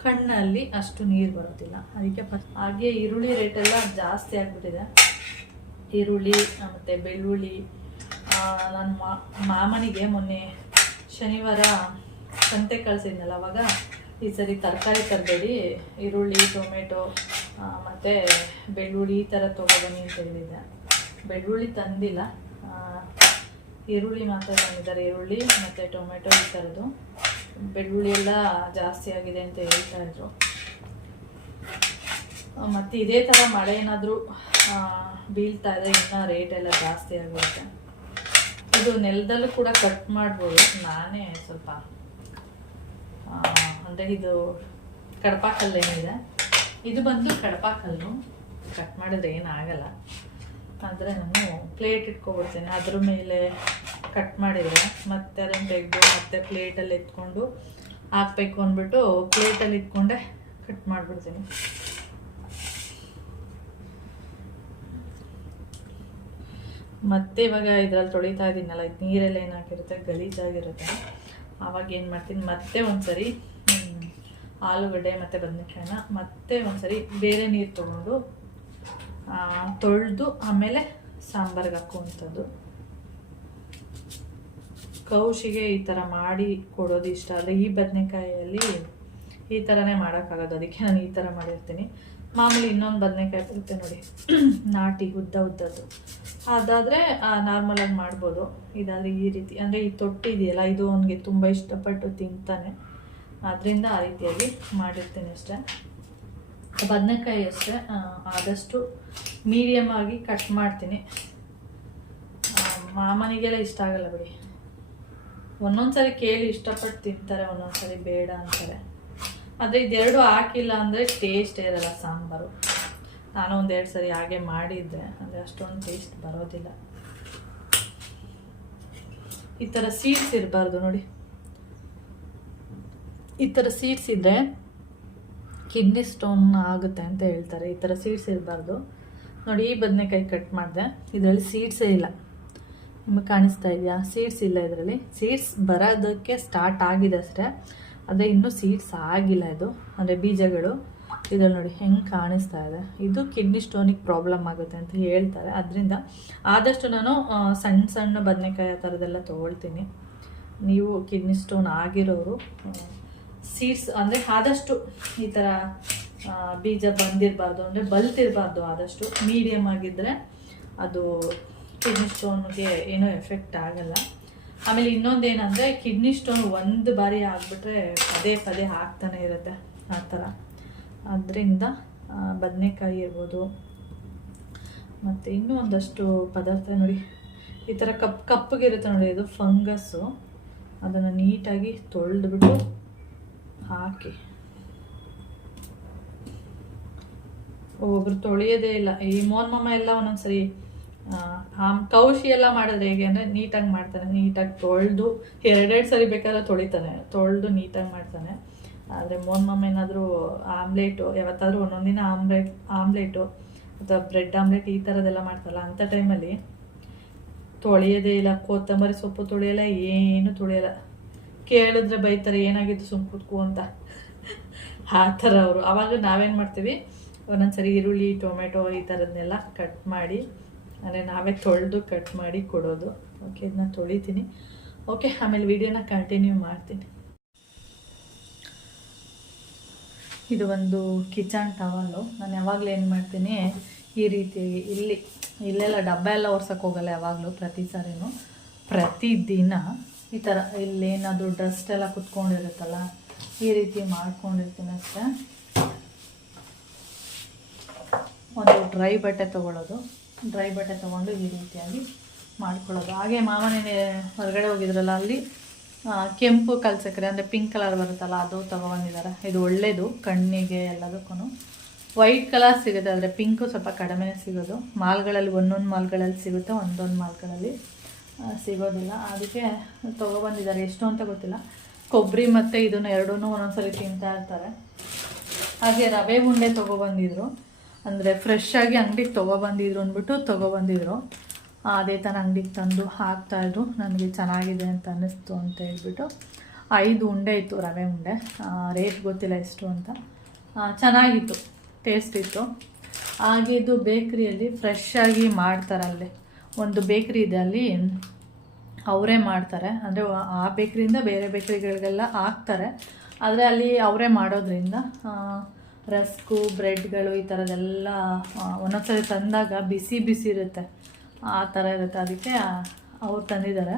ಕಣ್ಣಲ್ಲಿ ಅಷ್ಟು ನೀರು ಬರೋದಿಲ್ಲ. ಅದಕ್ಕೆ ಹಾಗೆ ಈರುಳ್ಳಿ ರೇಟೆಲ್ಲ ಜಾಸ್ತಿ ಆಗಿಬಿಟ್ಟಿದೆ. ಈರುಳ್ಳಿ ಮತ್ತು ಬೆಳ್ಳುಳ್ಳಿ. ನನ್ನ ಮಾಮನಿಗೆ ಮೊನ್ನೆ ಶನಿವಾರ ಸಂತೆ ಕಳಿಸಿದ್ನಲ್ಲ, ಅವಾಗ ಈ ಸರಿ ತರಕಾರಿ ತರಬೇಡಿ, ಈರುಳ್ಳಿ, ಟೊಮೆಟೊ ಮತ್ತು ಬೆಳ್ಳುಳ್ಳಿ ಈ ಥರ ತೊಗೊಬನ್ನಿ ಅಂತ ಹೇಳಿದ್ದೆ. ಬೆಳ್ಳುಳ್ಳಿ ತಂದಿಲ್ಲ, ಈರುಳ್ಳಿ ಮಾತ್ರ ತಂದಿದ್ದಾರೆ. ಈರುಳ್ಳಿ ಮತ್ತು ಟೊಮೆಟೊ ಈ ಥರದ್ದು. ಬೆಳ್ಳುಳ್ಳಿ ಎಲ್ಲ ಜಾಸ್ತಿ ಆಗಿದೆ ಅಂತ ಹೇಳ್ತಾಯಿದ್ರು. ಮತ್ತು ಇದೇ ಥರ ಮಳೆ ಏನಾದರೂ ಬೀಳ್ತಾ ಇದ್ದರೆ ಇನ್ನೂ ರೇಟ್ ಎಲ್ಲ ಜಾಸ್ತಿ ಆಗಿರುತ್ತೆ. ಇದು ನೆಲದಲ್ಲೂ ಕೂಡ ಕಟ್ ಮಾಡ್ಬೋದು. ನಾನೇ ಸ್ವಲ್ಪ ಅಂದರೆ ಇದು ಕಡಪ ಕಲ್ಲೇನಿದೆ, ಇದು ಬಂದು ಕಡಪ ಕಲ್ಲು. ಕಟ್ ಮಾಡಿದ್ರೆ ಏನಾಗಲ್ಲ. ಆದರೆ ನಾನು ಪ್ಲೇಟ್ ಇಟ್ಕೊಬಿಡ್ತೇನೆ. ಅದ್ರ ಮೇಲೆ ಕಟ್ ಮಾಡಿದರೆ ಮತ್ತೆ ಅದನ್ನು ತೆಗೆದು ಮತ್ತೆ ಪ್ಲೇಟಲ್ಲಿ ಎತ್ಕೊಂಡು ಹಾಕಬೇಕು ಅಂದ್ಬಿಟ್ಟು ಪ್ಲೇಟಲ್ಲಿ ಇಟ್ಕೊಂಡೆ ಕಟ್ ಮಾಡಿಬಿಡ್ತೀನಿ. ಮತ್ತೆ ಇವಾಗ ಇದ್ರಲ್ಲಿ ತೊಳಿತಾ ಇದ್ದೀನಲ್ಲ, ಇದು ನೀರೆಲ್ಲ ಏನಾಗಿರುತ್ತೆ, ಗಲೀಜಾಗಿರುತ್ತೆ. ಆವಾಗ ಏನು ಮಾಡ್ತೀನಿ, ಮತ್ತೆ ಒಂದ್ಸರಿ ಆಲೂಗಡ್ಡೆ ಮತ್ತು ಬದನೆಕಾಯಿನ ಮತ್ತೆ ಒಂದ್ಸರಿ ಬೇರೆ ನೀರು ತೊಗೊಂಡು ತೊಳೆದು ಆಮೇಲೆ ಸಾಂಬಾರಿಗೆ ಹಾಕುವಂಥದ್ದು. ಕೌಶಿಗೆ ಈ ಥರ ಮಾಡಿ ಕೊಡೋದು ಇಷ್ಟ. ಆದರೆ ಈ ಬದನೆಕಾಯಲ್ಲಿ ಈ ಥರನೇ ಮಾಡೋಕ್ಕಾಗೋದು, ಅದಕ್ಕೆ ನಾನು ಈ ಥರ ಮಾಡಿರ್ತೀನಿ. ಮಾಮೂಲಿ ಇನ್ನೊಂದು ಬದನೆಕಾಯಿ ಬರುತ್ತೆ ನೋಡಿ, ನಾಟಿ ಉದ್ದದ್ದು, ಅದಾದರೆ ನಾರ್ಮಲಾಗಿ ಮಾಡ್ಬೋದು. ಇದಾದರೆ ಈ ರೀತಿ, ಅಂದರೆ ಈ ತೊಟ್ಟಿದೆಯಲ್ಲ, ಇದು ಅವನಿಗೆ ತುಂಬ ಇಷ್ಟಪಟ್ಟು ತಿಂತಾನೆ, ಅದರಿಂದ ಆ ರೀತಿಯಾಗಿ ಮಾಡಿರ್ತೀನಿ ಅಷ್ಟೇ. ಬದನೆಕಾಯಿ ಅಷ್ಟೇ ಆದಷ್ಟು ಮೀಡಿಯಮ್ ಆಗಿ ಕಟ್ ಮಾಡ್ತೀನಿ. ಮಾಮನಿಗೆಲ್ಲ ಇಷ್ಟ ಆಗಲ್ಲ ಬಿಡಿ. ಒಂದೊಂದು ಸರಿ ಕೇಳಿ ಇಷ್ಟಪಟ್ಟು ತಿಂತಾರೆ, ಒಂದೊಂದು ಸರಿ ಬೇಡ ಅಂತಾರೆ. ಆದರೆ ಇದೆರಡು ಹಾಕಿಲ್ಲ ಅಂದರೆ ಟೇಸ್ಟೇ ಇರಲ್ಲ ಸಾಂಬಾರು. ನಾನು 1-2 ಸರಿ ಹಾಗೆ ಮಾಡಿದ್ದೆ, ಅಂದರೆ ಅಷ್ಟೊಂದು ಟೇಸ್ಟ್ ಬರೋದಿಲ್ಲ. ಈ ಥರ ಸೀಡ್ಸ್ ಇರಬಾರ್ದು ನೋಡಿ. ಈ ಥರ ಸೀಡ್ಸ್ ಇದ್ದರೆ ಕಿಡ್ನಿ ಸ್ಟೋನ್ ಆಗುತ್ತೆ ಅಂತ ಹೇಳ್ತಾರೆ. ಈ ಥರ ಸೀಡ್ಸ್ ಇರಬಾರ್ದು ನೋಡಿ. ಈ ಬದನೆಕಾಯಿ ಕಟ್ ಮಾಡಿದೆ, ಇದರಲ್ಲಿ ಸೀಡ್ಸೇ ಇಲ್ಲ. ನಿಮಗೆ ಕಾಣಿಸ್ತಾ ಇದೆಯಾ? ಸೀಡ್ಸ್ ಇಲ್ಲ ಇದರಲ್ಲಿ. ಸೀಡ್ಸ್ ಬರೋದಕ್ಕೆ ಸ್ಟಾರ್ಟ್ ಆಗಿದೆ ಅಷ್ಟೇ, ಆದರೆ ಇನ್ನೂ ಸೀಡ್ಸ್ ಆಗಿಲ್ಲ. ಇದು ಅಂದರೆ ಬೀಜಗಳು ಇದ್ರಲ್ಲಿ ನೋಡಿ ಹೆಂಗೆ ಕಾಣಿಸ್ತಾ ಇದೆ. ಇದು ಕಿಡ್ನಿ ಸ್ಟೋನಿಗೆ ಪ್ರಾಬ್ಲಮ್ ಆಗುತ್ತೆ ಅಂತ ಹೇಳ್ತಾರೆ. ಅದರಿಂದ ಆದಷ್ಟು ನಾನು ಸಣ್ಣ ಸಣ್ಣ ಬದನೆಕಾಯಿ ಆ ಥರದ್ದೆಲ್ಲ ತೊಗೊಳ್ತೀನಿ. ನೀವು ಕಿಡ್ನಿ ಸ್ಟೋನ್ ಆಗಿರೋರು ಸೀಡ್ಸ್ ಅಂದರೆ ಆದಷ್ಟು ಈ ಥರ ಬೀಜ ಬಂದಿರಬಾರ್ದು, ಅಂದರೆ ಬಲ್ತಿರಬಾರ್ದು. ಆದಷ್ಟು ಮೀಡಿಯಮ್ ಆಗಿದ್ದರೆ ಅದು ಕಿಡ್ನಿ ಸ್ಟೋನ್ಗೆ ಏನೂ ಎಫೆಕ್ಟ್ ಆಗಲ್ಲ. ಆಮೇಲೆ ಇನ್ನೊಂದೇನೆಂದರೆ ಕಿಡ್ನಿ ಸ್ಟೋನ್ ಒಂದು ಬಾರಿ ಆಗಿಬಿಟ್ರೆ ಪದೇ ಪದೇ ಆಗ್ತಾನೆ ಇರುತ್ತೆ ಆ ಥರ. ಅದರಿಂದ ಬದನೆಕಾಯಿ ಇರ್ಬೋದು, ಮತ್ತು ಇನ್ನೂ ಒಂದಷ್ಟು ಪದಾರ್ಥ ನೋಡಿ, ಈ ಥರ ಕಪ್ಪಗಿರುತ್ತೆ ನೋಡಿ, ಇದು ಫಂಗಸ್ಸು. ಅದನ್ನು ನೀಟಾಗಿ ತೊಳೆದ್ಬಿಟ್ಟು ಹಾಕಿ. ಒಬ್ಬೊಬ್ರು ತೊಳೆಯೋದೇ ಇಲ್ಲ. ಈ ಮೋನ್ ಎಲ್ಲ ಒಂದೊಂದ್ಸರಿ ಕೌಶಿ ಎಲ್ಲ ಮಾಡಿದ್ರೆ ಹೇಗೆ ಅಂದರೆ ನೀಟಾಗಿ ಮಾಡ್ತಾನೆ. ನೀಟಾಗಿ ತೊಳೆದು 2 ಸರಿ ಬೇಕಾದ್ರೆ ತೊಳಿತಾನೆ, ತೊಳೆದು ನೀಟಾಗಿ ಮಾಡ್ತಾನೆ. ಆದರೆ ಮೋನ್ ಏನಾದರೂ ಆಮ್ಲೆಟು ಯಾವತ್ತಾದರೂ ಒಂದೊಂದಿನ ಆಮ್ಲೆಟು ಅಥವಾ ಬ್ರೆಡ್ ಆಮ್ಲೆಟ್ ಈ ಥರದ್ದೆಲ್ಲ ಮಾಡ್ತಾರಲ್ಲ, ಅಂಥ ಟೈಮಲ್ಲಿ ತೊಳೆಯೋದೇ ಇಲ್ಲ. ಕೊತ್ತಂಬರಿ ಸೊಪ್ಪು ತೊಳೆಯಲ್ಲ, ಏನು ತೊಳೆಯಲ್ಲ. ಕೇಳಿದ್ರೆ ಬೈತಾರೆ, ಏನಾಗಿತ್ತು ಸುಮ್ಮ ಕೂತ್ಕೋ ಅಂತ. ಆ ಥರ ಅವರು. ಆವಾಗ ನಾವೇನು ಮಾಡ್ತೀವಿ, ಒಂದೊಂದ್ಸರಿ ಈರುಳ್ಳಿ, ಟೊಮೆಟೊ ಈ ಥರದನ್ನೆಲ್ಲ ಕಟ್ ಮಾಡಿ, ಅಂದರೆ ನಾವೇ ತೊಳೆದು ಕಟ್ ಮಾಡಿ ಕೊಡೋದು. ಓಕೆ, ಇದನ್ನ ತೊಳಿತೀನಿ. ಓಕೆ, ಆಮೇಲೆ ವಿಡಿಯೋನ ಕಂಟಿನ್ಯೂ ಮಾಡ್ತೀನಿ. ಇದು ಒಂದು ಕಿಚನ್ ಟವಲ್ಲು. ನಾನು ಯಾವಾಗಲೂ ಏನು ಮಾಡ್ತೀನಿ, ಈ ರೀತಿ ಇಲ್ಲೆಲ್ಲ ಡಬ್ಬ ಎಲ್ಲ ಒರ್ಸೋಕ್ಕೆ ಹೋಗಲ್ಲ ಯಾವಾಗಲೂ, ಪ್ರತಿ ಸಾರಿನೂ ಪ್ರತಿದಿನ ಈ ಥರ ಇಲ್ಲೇನಾದರೂ ಡಸ್ಟ್ ಎಲ್ಲ ಕುತ್ಕೊಂಡಿರುತ್ತಲ್ಲ, ಈ ರೀತಿ ಮಾಡ್ಕೊಂಡಿರ್ತೀನಿ ಅಷ್ಟೇ. ಒಂದು ಡ್ರೈ ಬಟ್ಟೆ ತೊಗೊಳ್ಳೋದು, ಡ್ರೈ ಬಟ್ಟೆ ತೊಗೊಂಡು ಈ ರೀತಿಯಾಗಿ ಮಾಡ್ಕೊಳ್ಳೋದು. ಹಾಗೆ ಮಾಮನೇ ಹೊರಗಡೆ ಹೋಗಿದ್ರಲ್ಲ, ಅಲ್ಲಿ ಕೆಂಪು ಕಲ್ಸಕ್ಕರೆ ಅಂದರೆ ಪಿಂಕ್ ಕಲರ್ ಬರುತ್ತಲ್ಲ, ಅದು ತೊಗೊಬಂದಿದ್ದಾರೆ. ಇದು ಒಳ್ಳೆಯದು ಕಣ್ಣಿಗೆ ಎಲ್ಲದಕ್ಕೂ. ವೈಟ್ ಕಲರ್ ಸಿಗುತ್ತೆ, ಆದರೆ ಪಿಂಕು ಸ್ವಲ್ಪ ಕಡಿಮೆನೇ ಸಿಗೋದು. ಮಾಲ್ಗಳಲ್ಲಿ ಒಂದೊಂದು ಮಾಲ್ಗಳಲ್ಲಿ ಸಿಗುತ್ತೆ, ಒಂದೊಂದು ಮಾಲ್ಗಳಲ್ಲಿ ಸಿಗೋದಿಲ್ಲ. ಅದಕ್ಕೆ ತೊಗೊಬಂದಿದ್ದಾರೆ. ಎಷ್ಟು ಅಂತ ಗೊತ್ತಿಲ್ಲ. ಕೊಬ್ಬರಿ ಮತ್ತು ಇದನ್ನು ಎರಡೂ ಒಂದೊಂದ್ಸರಿ ತಿಂತಾ ಇರ್ತಾರೆ. ಹಾಗೆ ರವೆ ಉಂಡೆ ತೊಗೊಬಂದಿದ್ರು, ಅಂದರೆ ಫ್ರೆಶ್ ಆಗಿ ಅಂಗಡಿಗೆ ತೊಗೊಬಂದಿದ್ರು ಅಂದ್ಬಿಟ್ಟು ತೊಗೊಬಂದಿದ್ರು. ಅದೇ ಥರ ಅಂಗಡಿಗೆ ತಂದು ಹಾಕ್ತಾಯಿದ್ರು. ನನಗೆ ಚೆನ್ನಾಗಿದೆ ಅಂತ ಅನ್ನಿಸ್ತು ಅಂತ ಹೇಳ್ಬಿಟ್ಟು 5 ಉಂಡೆ ಇತ್ತು, ರವೆ ಉಂಡೆ. ರೇಟ್ ಗೊತ್ತಿಲ್ಲ ಎಷ್ಟು ಅಂತ. ಚೆನ್ನಾಗಿತ್ತು, ಟೇಸ್ಟ್ ಇತ್ತು. ಹಾಗೆ ಇದು ಬೇಕ್ರಿಯಲ್ಲಿ ಫ್ರೆಶ್ ಆಗಿ ಮಾಡ್ತಾರೆ. ಅಲ್ಲಿ ಒಂದು ಬೇಕ್ರಿ ಇದೆ, ಅಲ್ಲಿ ಅವರೇ ಮಾಡ್ತಾರೆ. ಅಂದರೆ ಆ ಬೇಕ್ರಿಯಿಂದ ಬೇರೆ ಬೇಕ್ರಿಗಳಿಗೆಲ್ಲ ಹಾಕ್ತಾರೆ, ಆದರೆ ಅಲ್ಲಿ ಅವರೇ ಮಾಡೋದ್ರಿಂದ ರಸ್ಕು, ಬ್ರೆಡ್ಗಳು ಈ ಥರದ್ದೆಲ್ಲ ಒಂದೊಂದ್ಸರಿ ತಂದಾಗ ಬಿಸಿ ಬಿಸಿ ಇರುತ್ತೆ, ಆ ಥರ ಇರುತ್ತೆ. ಅದಕ್ಕೆ ಅವ್ರು ತಂದಿದ್ದಾರೆ.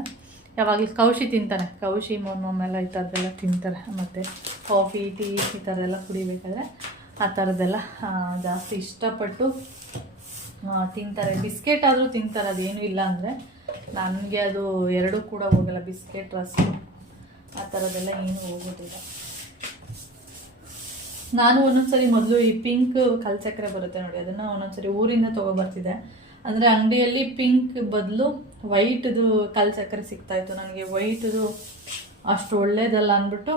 ಯಾವಾಗಲೂ ಕೌಶಿ ತಿಂತಾನೆ, ಕೌಶಿ ಮೊಮ್ಮೆಲ್ಲ ಈ ಥರದ್ದೆಲ್ಲ ತಿಂತಾರೆ. ಮತ್ತು ಕಾಫಿ, ಟೀ ಈ ಥರದ್ದೆಲ್ಲ ಕುಡಿಬೇಕಾದ್ರೆ ಆ ಥರದ್ದೆಲ್ಲ ಜಾಸ್ತಿ ಇಷ್ಟಪಟ್ಟು ತಿಂತಾರೆ. ಬಿಸ್ಕೆಟ್ ಆದರೂ ತಿಂತಾರೆ, ಅದೇನೂ ಇಲ್ಲ ಅಂದರೆ. ನನಗೆ ಅದು ಎರಡೂ ಕೂಡ ಹೋಗಲ್ಲ, ಬಿಸ್ಕೆಟ್, ರಸ್ಕು ಆ ಥರದ್ದೆಲ್ಲ ಏನೂ ಹೋಗೋದಿಲ್ಲ. ನಾನು ಒಂದೊಂದ್ಸರಿ ಮೊದಲು ಈ ಪಿಂಕ್ ಕಲ್ಸಕ್ಕರೆ ಬರುತ್ತೆ ನೋಡಿ, ಅದನ್ನು ಒಂದೊಂದ್ಸರಿ ಊರಿಂದ ತೊಗೊಬರ್ತಿದ್ದೆ. ಅಂದರೆ ಅಂಗಡಿಯಲ್ಲಿ ಪಿಂಕ್ ಬದಲು ವೈಟ್ದು ಕಲ್ಸಕ್ಕರೆ ಸಿಗ್ತಾಯಿತ್ತು. ನನಗೆ ವೈಟ್ದು ಅಷ್ಟು ಒಳ್ಳೇದಲ್ಲ ಅಂದ್ಬಿಟ್ಟು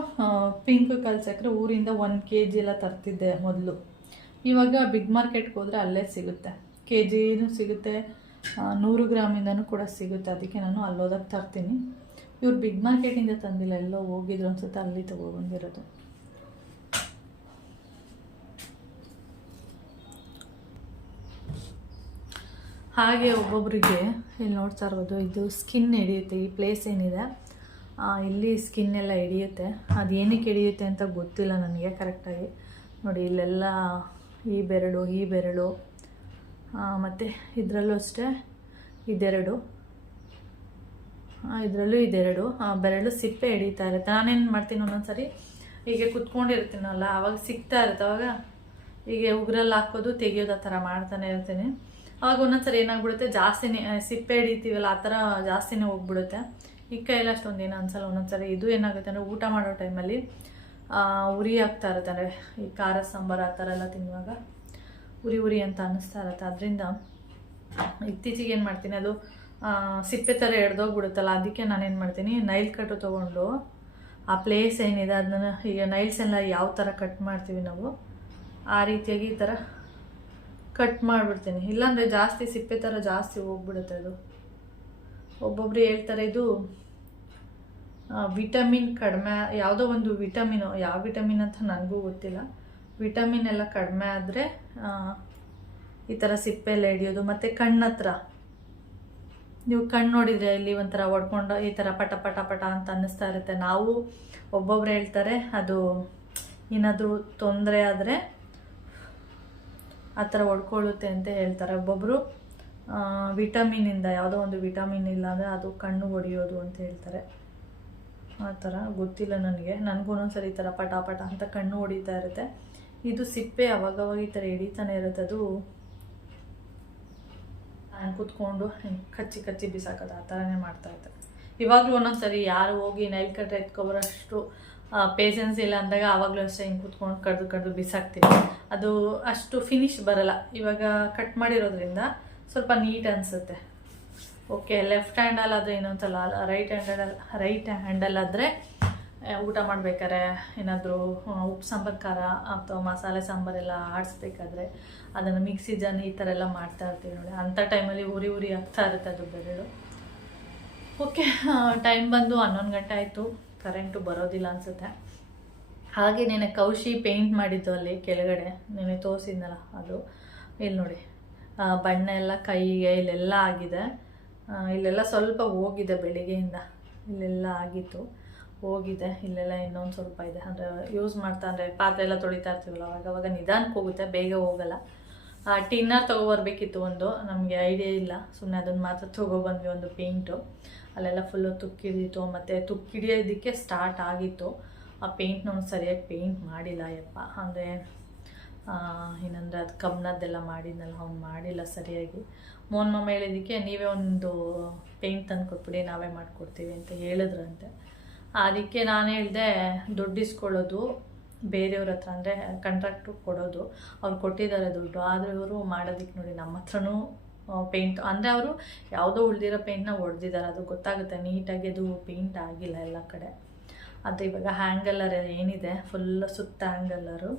ಪಿಂಕ್ ಕಲ್ಸಕ್ಕರೆ ಊರಿಂದ 1 kg ಎಲ್ಲ ತರ್ತಿದ್ದೆ ಮೊದಲು. ಇವಾಗ ಬಿಗ್ ಮಾರ್ಕೆಟ್ಗೆ ಹೋದರೆ ಅಲ್ಲೇ ಸಿಗುತ್ತೆ, kgನೂ ಸಿಗುತ್ತೆ, 100 ಗ್ರಾಮಿಂದನೂ ಕೂಡ ಸಿಗುತ್ತೆ. ಅದಕ್ಕೆ ನಾನು ಅಲ್ಲೋದಾಗ ತರ್ತೀನಿ. ಇವ್ರು ಬಿಗ್ ಮಾರ್ಕೆಟಿಂದ ತಂದಿಲ್ಲ, ಎಲ್ಲೋ ಹೋಗಿದ್ರು ಅನ್ಸುತ್ತೆ, ಅಲ್ಲಿ ತೊಗೊಬಂದಿರೋದು. ಹಾಗೆ ಒಬ್ಬೊಬ್ಬರಿಗೆ ಇಲ್ಲಿ ನೋಡ್ತಾ ಇರ್ಬೋದು, ಇದು ಸ್ಕಿನ್ ಹಿಡಿಯುತ್ತೆ. ಈ ಪ್ಲೇಸ್ ಏನಿದೆ ಇಲ್ಲಿ ಸ್ಕಿನ್ ಎಲ್ಲ ಹಿಡಿಯುತ್ತೆ. ಅದು ಏನಕ್ಕೆ ಹಿಡಿಯುತ್ತೆ ಅಂತ ಗೊತ್ತಿಲ್ಲ ನನಗೆ ಕರೆಕ್ಟಾಗಿ. ನೋಡಿ ಇಲ್ಲೆಲ್ಲ ಈ ಬೆರಳು ಮತ್ತು ಇದರಲ್ಲೂ ಅಷ್ಟೇ ಇದೆರಡು ಬೆರಳು ಸಿಪ್ಪೆ ಹಿಡಿತಾ ಇರುತ್ತೆ. ನಾನೇನು ಮಾಡ್ತೀನಿ, ಒಂದೊಂದ್ಸರಿ ಹೀಗೆ ಕುತ್ಕೊಂಡಿರ್ತೀನಲ್ಲ, ಆವಾಗ ಸಿಗ್ತಾ ಇರುತ್ತೆ, ಅವಾಗ ಹೀಗೆ ಉಗುರಲ್ಲಿ ಹಾಕೋದು ತೆಗಿಯೋದು ಆ ಥರ ಮಾಡ್ತಾನೆ ಇರ್ತೀನಿ. ಆವಾಗ ಒಂದೊಂದ್ಸರಿ ಏನಾಗ್ಬಿಡುತ್ತೆ, ಜಾಸ್ತಿನೇ ಸಿಪ್ಪೆ ಹಿಡಿತೀವಲ್ಲ ಆ ಥರ ಜಾಸ್ತಿನೇ ಹೋಗ್ಬಿಡುತ್ತೆ. ಈ ಕೈಯಲ್ಲಿ ಅಷ್ಟೊಂದು ಏನೋ ಅನ್ಸಲ್ಲ. ಒಂದೊಂದ್ಸರಿ ಇದು ಏನಾಗುತ್ತೆ ಅಂದರೆ ಊಟ ಮಾಡೋ ಟೈಮಲ್ಲಿ ಉರಿ ಆಗ್ತಾ ಇರುತ್ತೆ, ಅಂದರೆ ಈ ಖಾರ ಸಾಂಬಾರು ಆ ಥರ ಎಲ್ಲ ತಿನ್ನುವಾಗ ಉರಿ ಅಂತ ಅನ್ನಿಸ್ತಾ ಇರುತ್ತೆ. ಅದರಿಂದ ಇತ್ತೀಚೆಗೆ ಏನು ಮಾಡ್ತೀನಿ, ಅದು ಸಿಪ್ಪೆ ಥರ ಎಡ್ದೋಗ್ಬಿಡುತ್ತಲ್ಲ, ಅದಕ್ಕೆ ನಾನೇನು ಮಾಡ್ತೀನಿ, ನೈಲ್ ಕಟ್ಟು ತೊಗೊಂಡು ಆ ಪ್ಲೇಸ್ ಏನಿದೆ ಅದನ್ನ, ಈಗ ನೈಲ್ಸ್ ಎಲ್ಲ ಯಾವ ಥರ ಕಟ್ ಮಾಡ್ತೀವಿ ನಾವು ಆ ರೀತಿಯಾಗಿ ಈ ಥರ ಕಟ್ ಮಾಡಿಬಿಡ್ತೀನಿ. ಇಲ್ಲಾಂದರೆ ಜಾಸ್ತಿ ಸಿಪ್ಪೆ ಥರ ಜಾಸ್ತಿ ಹೋಗ್ಬಿಡುತ್ತೆ ಅದು. ಒಬ್ಬೊಬ್ರು ಹೇಳ್ತಾರೆ ಇದು ವಿಟಮಿನ್ ಕಡಿಮೆ, ಯಾವುದೋ ಒಂದು ವಿಟಮಿನು, ಯಾವ ವಿಟಮಿನ್ ಅಂತ ನನಗೂ ಗೊತ್ತಿಲ್ಲ, ವಿಟಮಿನ್ ಎಲ್ಲ ಕಡಿಮೆ ಆದರೆ ಈ ಥರ ಸಿಪ್ಪೆ ಎಲ್ಲ ಹಿಡಿಯೋದು. ಮತ್ತು ಕಣ್ಣತ್ರ ನೀವು ಕಣ್ಣು ನೋಡಿದರೆ ಇಲ್ಲಿ ಒಂಥರ ಹೊಡ್ಕೊಂಡು ಈ ಥರ ಪಟ ಪಟ ಪಟ ಅಂತ ಅನ್ನಿಸ್ತಾ ಇರುತ್ತೆ. ನಾವು ಒಬ್ಬೊಬ್ರು ಹೇಳ್ತಾರೆ ಅದು ಏನಾದರೂ ತೊಂದರೆ ಆದರೆ ಆ ಥರ ಹೊಡ್ಕೊಳ್ಳುತ್ತೆ ಅಂತ ಹೇಳ್ತಾರೆ. ಒಬ್ಬೊಬ್ಬರು ವಿಟಮಿನಿಂದ, ಯಾವುದೋ ಒಂದು ವಿಟಮಿನ್ ಇಲ್ಲ ಅಂದರೆ ಅದು ಕಣ್ಣು ಹೊಡೆಯೋದು ಅಂತ ಹೇಳ್ತಾರೆ. ಆ ಥರ ಗೊತ್ತಿಲ್ಲ ನನಗೆ. ನನಗೂ ಒಂದೊಂದ್ಸರಿ ಈ ಥರ ಪಟ ಪಟ ಅಂತ ಕಣ್ಣು ಹೊಡಿತಾ ಇರುತ್ತೆ. ಇದು ಸಿಪ್ಪೆ ಅವಾಗವಾಗ ಈ ಥರ ಹಿಡಿತಾನೆ ಇರುತ್ತೆ. ಅದು ಕೂತ್ಕೊಂಡು ಕಚ್ಚಿ ಬಿಸಾಕೋದು ಆ ಥರನೇ ಮಾಡ್ತಾಯಿದ್ದೆ. ಇವಾಗಲೂ ಒಂದೊಂದ್ಸರಿ ಯಾರು ಹೋಗಿ ನೈಲ್ ಕಟ್ರೆ ಎತ್ಕೊಬರೋಷ್ಟು ಪೇಷನ್ಸ್ ಇಲ್ಲ ಅಂದಾಗ ಆವಾಗಲೂ ಅಷ್ಟೇ ಹಿಂಗೆ ಕೂತ್ಕೊಂಡು ಕಡ್ದು ಬಿಸಾಕ್ತೀನಿ. ಅದು ಅಷ್ಟು ಫಿನಿಶ್ ಬರಲ್ಲ. ಇವಾಗ ಕಟ್ ಮಾಡಿರೋದ್ರಿಂದ ಸ್ವಲ್ಪ ನೀಟ್ ಅನಿಸುತ್ತೆ. ಓಕೆ, ಲೆಫ್ಟ್ ಹ್ಯಾಂಡಲ್ಲಾದರೆ ಇನ್ನೊಂದ್ಸಲ, ರೈಟ್ ಹ್ಯಾಂಡಲ್ಲಾದರೆ ಊಟ ಮಾಡ್ಬೇಕಾದ್ರೆ ಏನಾದರೂ ಉಪ್ಪು ಸಾಂಬಾರು ಖಾರ ಅಥವಾ ಮಸಾಲೆ ಸಾಂಬಾರೆಲ್ಲ ಆಡಿಸ್ಬೇಕಾದ್ರೆ ಅದನ್ನು ಮಿಕ್ಸಿ ಜಾನ್ ಈ ಥರ ಎಲ್ಲ ಮಾಡ್ತಾ ಇರ್ತೀವಿ ನೋಡಿ, ಅಂಥ ಟೈಮಲ್ಲಿ ಉರಿ ಆಗ್ತಾ ಇರುತ್ತೆ ಅದು ಬೆರಳು. ಓಕೆ, ಟೈಮ್ ಬಂದು 11 ಗಂಟೆ ಆಯಿತು, ಕರೆಂಟು ಬರೋದಿಲ್ಲ ಅನಿಸುತ್ತೆ. ಹಾಗೆ ನೆನೆ ಕೌಶಿ ಪೇಂಟ್ ಮಾಡಿದ್ದು ಅಲ್ಲಿ ಕೆಳಗಡೆ, ನೆನೆ ತೋರಿಸಿದ್ನಲ್ಲ ಅದು. ಇಲ್ಲಿ ನೋಡಿ ಬಣ್ಣ ಎಲ್ಲ ಕೈಗೆ ಇಲ್ಲೆಲ್ಲ ಆಗಿದೆ, ಇಲ್ಲೆಲ್ಲ ಸ್ವಲ್ಪ ಹೋಗಿದೆ ಬೆಳಿಗ್ಗೆಯಿಂದ, ಇಲ್ಲೆಲ್ಲ ಆಗಿತ್ತು ಹೋಗಿದೆ, ಇಲ್ಲೆಲ್ಲ ಇನ್ನೊಂದು ಸ್ವಲ್ಪ ಇದೆ. ಅಂದರೆ ಯೂಸ್ ಮಾಡ್ತಾ ಅಂದರೆ ಪಾತ್ರೆ ಎಲ್ಲ ತೊಳಿತಾ ಇರ್ತೀವಲ್ಲ, ಅವಾಗ ನಿಧಾನಕ್ಕೆ ಹೋಗುತ್ತೆ, ಬೇಗ ಹೋಗಲ್ಲ. ಟಿನ್ನರ್ ತೊಗೊಬರ್ಬೇಕಿತ್ತು ಒಂದು, ನಮಗೆ ಐಡಿಯಾ ಇಲ್ಲ, ಸುಮ್ಮನೆ ಅದನ್ನು ಮಾತ್ರ ತೊಗೊಬಂದ್ವಿ. ಒಂದು ಪೇಂಟು ಅಲ್ಲೆಲ್ಲ ಫುಲ್ಲು ತುಕ್ಕಿಡಿಯಿತು, ಮತ್ತು ತುಕ್ಕಿಡಿಯೋದಕ್ಕೆ ಸ್ಟಾರ್ಟ್ ಆಗಿತ್ತು. ಆ ಪೇಂಟ್ನ ಒಂದು ಸರಿಯಾಗಿ ಪೇಂಟ್ ಮಾಡಿಲ್ಲ ಯಪ್ಪ. ಅಂದರೆ ಏನಂದರೆ ಅದು ಕಬ್ಬಿಣದ್ದೆಲ್ಲ ಮಾಡಿದ್ನಲ್ಲ, ಅವ್ನು ಮಾಡಿಲ್ಲ ಸರಿಯಾಗಿ. ಮೋಹನ್ ಹೇಳಿದ್ದಕ್ಕೆ ನೀವೇ ಒಂದು ಪೇಂಟ್ ತಂದು ಕೊಟ್ಬಿಡಿ, ನಾವೇ ಮಾಡಿಕೊಡ್ತೀವಿ ಅಂತ ಹೇಳಿದ್ರಂತೆ. ಅದಕ್ಕೆ ನಾನು ಹೇಳಿದೆ, ದುಡ್ಡು ಇಸ್ಕೊಳ್ಳೋದು ಬೇರೆಯವ್ರ ಹತ್ರ, ಅಂದರೆ ಕಾಂಟ್ರಾಕ್ಟ್ರು ಕೊಡೋದು, ಅವ್ರು ಕೊಟ್ಟಿದ್ದಾರೆ ದುಡ್ಡು, ಆದರೆ ಇವರು ಮಾಡೋದಕ್ಕೆ ನೋಡಿ ನಮ್ಮ ಹತ್ರನೂ ಪೇಂಟ್, ಅಂದರೆ ಅವರು ಯಾವುದೋ ಉಳಿದಿರೋ ಪೇಂಟ್ನ ಹೊಡೆದಿದ್ದಾರೆ, ಅದು ಗೊತ್ತಾಗುತ್ತೆ ನೀಟಾಗಿ, ಅದು ಪೇಂಟ್ ಆಗಿಲ್ಲ ಎಲ್ಲ ಕಡೆ. ಅದು ಇವಾಗ ಹ್ಯಾಂಗಲ್ಲರ್ ಏನಿದೆ ಫುಲ್ಲು ಸುತ್ತ ಹ್ಯಾಂಗಲ್ಲರು,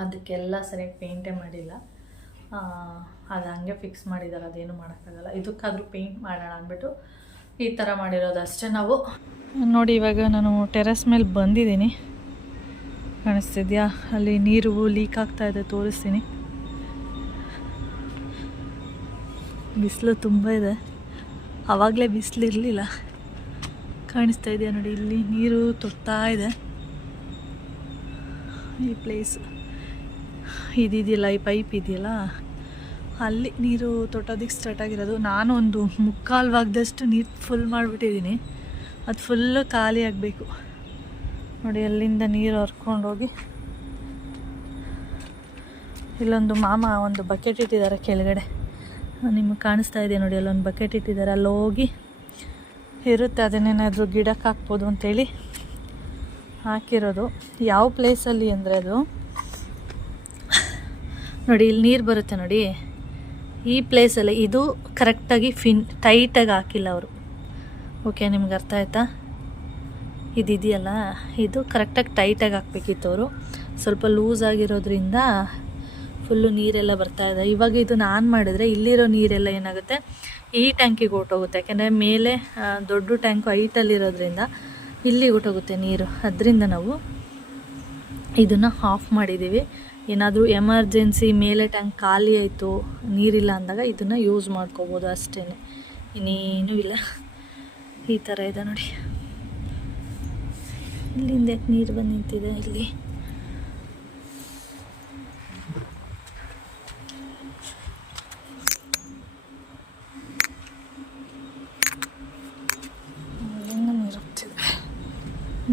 ಅದಕ್ಕೆಲ್ಲ ಸರಿಯಾಗಿ ಪೇಂಟೇ ಮಾಡಿಲ್ಲ. ಅದು ಹಂಗೆ ಫಿಕ್ಸ್ ಮಾಡಿದ್ದಾರೆ, ಅದೇನು ಮಾಡೋಕ್ಕಾಗಲ್ಲ. ಇದಕ್ಕಾದರೂ ಪೇಂಟ್ ಮಾಡೋಣ ಅಂದ್ಬಿಟ್ಟು ಈ ಥರ ಮಾಡಿರೋದು ಅಷ್ಟೇ ನಾವು. ನೋಡಿ ಇವಾಗ ನಾನು ಟೆರೆಸ್ ಮೇಲೆ ಬಂದಿದ್ದೀನಿ, ಕಾಣಿಸ್ತಿದ್ಯಾ? ಅಲ್ಲಿ ನೀರು ಲೀಕ್ ಆಗ್ತಾ ಇದೆ, ತೋರಿಸ್ತೀನಿ. ಬಿಸಿಲು ತುಂಬ ಇದೆ, ಆವಾಗಲೇ ಬಿಸಿಲು ಇರಲಿಲ್ಲ. ಕಾಣಿಸ್ತಾ ಇದೆಯಾ ನೋಡಿ, ಇಲ್ಲಿ ನೀರು ತೊಡ್ತಾ ಇದೆ. ಈ ಪ್ಲೇಸ್ ಇದಿದೆಯಲ್ಲ, ಈ ಪೈಪ್ ಇದೆಯಲ್ಲ, ಅಲ್ಲಿ ನೀರು ತೊಟ್ಟೋದಕ್ಕೆ ಸ್ಟಾರ್ಟ್ ಆಗಿರೋದು. ನಾನು ಒಂದು ಮುಕ್ಕಾಲು ಭಾಗದಷ್ಟು ನೀರು ಫುಲ್ ಮಾಡಿಬಿಟ್ಟಿದ್ದೀನಿ, ಅದು ಫುಲ್ಲು ಖಾಲಿ ಆಗಬೇಕು ನೋಡಿ. ಅಲ್ಲಿಂದ ನೀರು ಹರ್ಕೊಂಡೋಗಿ ಇಲ್ಲೊಂದು ಮಾಮ ಒಂದು ಬಕೆಟ್ ಇಟ್ಟಿದ್ದಾರೆ ಕೆಳಗಡೆ, ನಿಮಗೆ ಕಾಣಿಸ್ತಾ ಇದೆ ನೋಡಿ, ಅಲ್ಲೊಂದು ಬಕೆಟ್ ಇಟ್ಟಿದ್ದಾರೆ. ಅಲ್ಲಿ ಹೋಗಿ ಇರುತ್ತೆ, ಅದನ್ನೇನಾದರೂ ಗಿಡಕ್ಕೆ ಹಾಕ್ಬೋದು ಅಂಥೇಳಿ ಹಾಕಿರೋದು. ಯಾವ ಪ್ಲೇಸಲ್ಲಿ ಅಂದರೆ ಅದು ನೋಡಿ, ಇಲ್ಲಿ ನೀರು ಬರುತ್ತೆ ನೋಡಿ, ಈ ಪ್ಲೇಸಲ್ಲಿ ಇದು ಕರೆಕ್ಟಾಗಿ ಟೈಟಾಗಿ ಹಾಕಿಲ್ಲ ಅವರು. ಓಕೆ, ನಿಮ್ಗೆ ಅರ್ಥ ಆಯ್ತಾ? ಇದೆಯಲ್ಲ, ಇದು ಕರೆಕ್ಟಾಗಿ ಟೈಟಾಗಿ ಹಾಕ್ಬೇಕಿತ್ತು ಅವರು. ಸ್ವಲ್ಪ ಲೂಸ್ ಆಗಿರೋದ್ರಿಂದ ಫುಲ್ಲು ನೀರೆಲ್ಲ ಬರ್ತಾಯಿದೆ. ಇವಾಗ ಇದನ್ನು ಆನ್ ಮಾಡಿದ್ರೆ ಇಲ್ಲಿರೋ ನೀರೆಲ್ಲ ಏನಾಗುತ್ತೆ, ಈ ಟ್ಯಾಂಕಿಗೆ ಹೊರ್ಟೋಗುತ್ತೆ. ಯಾಕೆಂದರೆ ಮೇಲೆ ದೊಡ್ಡ ಟ್ಯಾಂಕು ಹೈಟಲ್ಲಿರೋದ್ರಿಂದ ಇಲ್ಲಿಗೆ ಹೊರ್ಟೋಗುತ್ತೆ ನೀರು. ಅದರಿಂದ ನಾವು ಇದನ್ನು ಆಫ್ ಮಾಡಿದ್ದೀವಿ. ಏನಾದರೂ ಎಮರ್ಜೆನ್ಸಿ ಮೇಲೆ ಟ್ಯಾಂಕ್ ಖಾಲಿ ಆಯಿತು, ನೀರಿಲ್ಲ ಅಂದಾಗ ಇದನ್ನು ಯೂಸ್ ಮಾಡ್ಕೋಬೋದು ಅಷ್ಟೇ, ಇನ್ನೇನೂ ಇಲ್ಲ. ಈ ಥರ ಇದೆ ನೋಡಿ. ಇಲ್ಲಿಂದ ಯಾಕೆ ನೀರು ಬಂದು ನಿಂತಿದೆ ಇಲ್ಲಿ?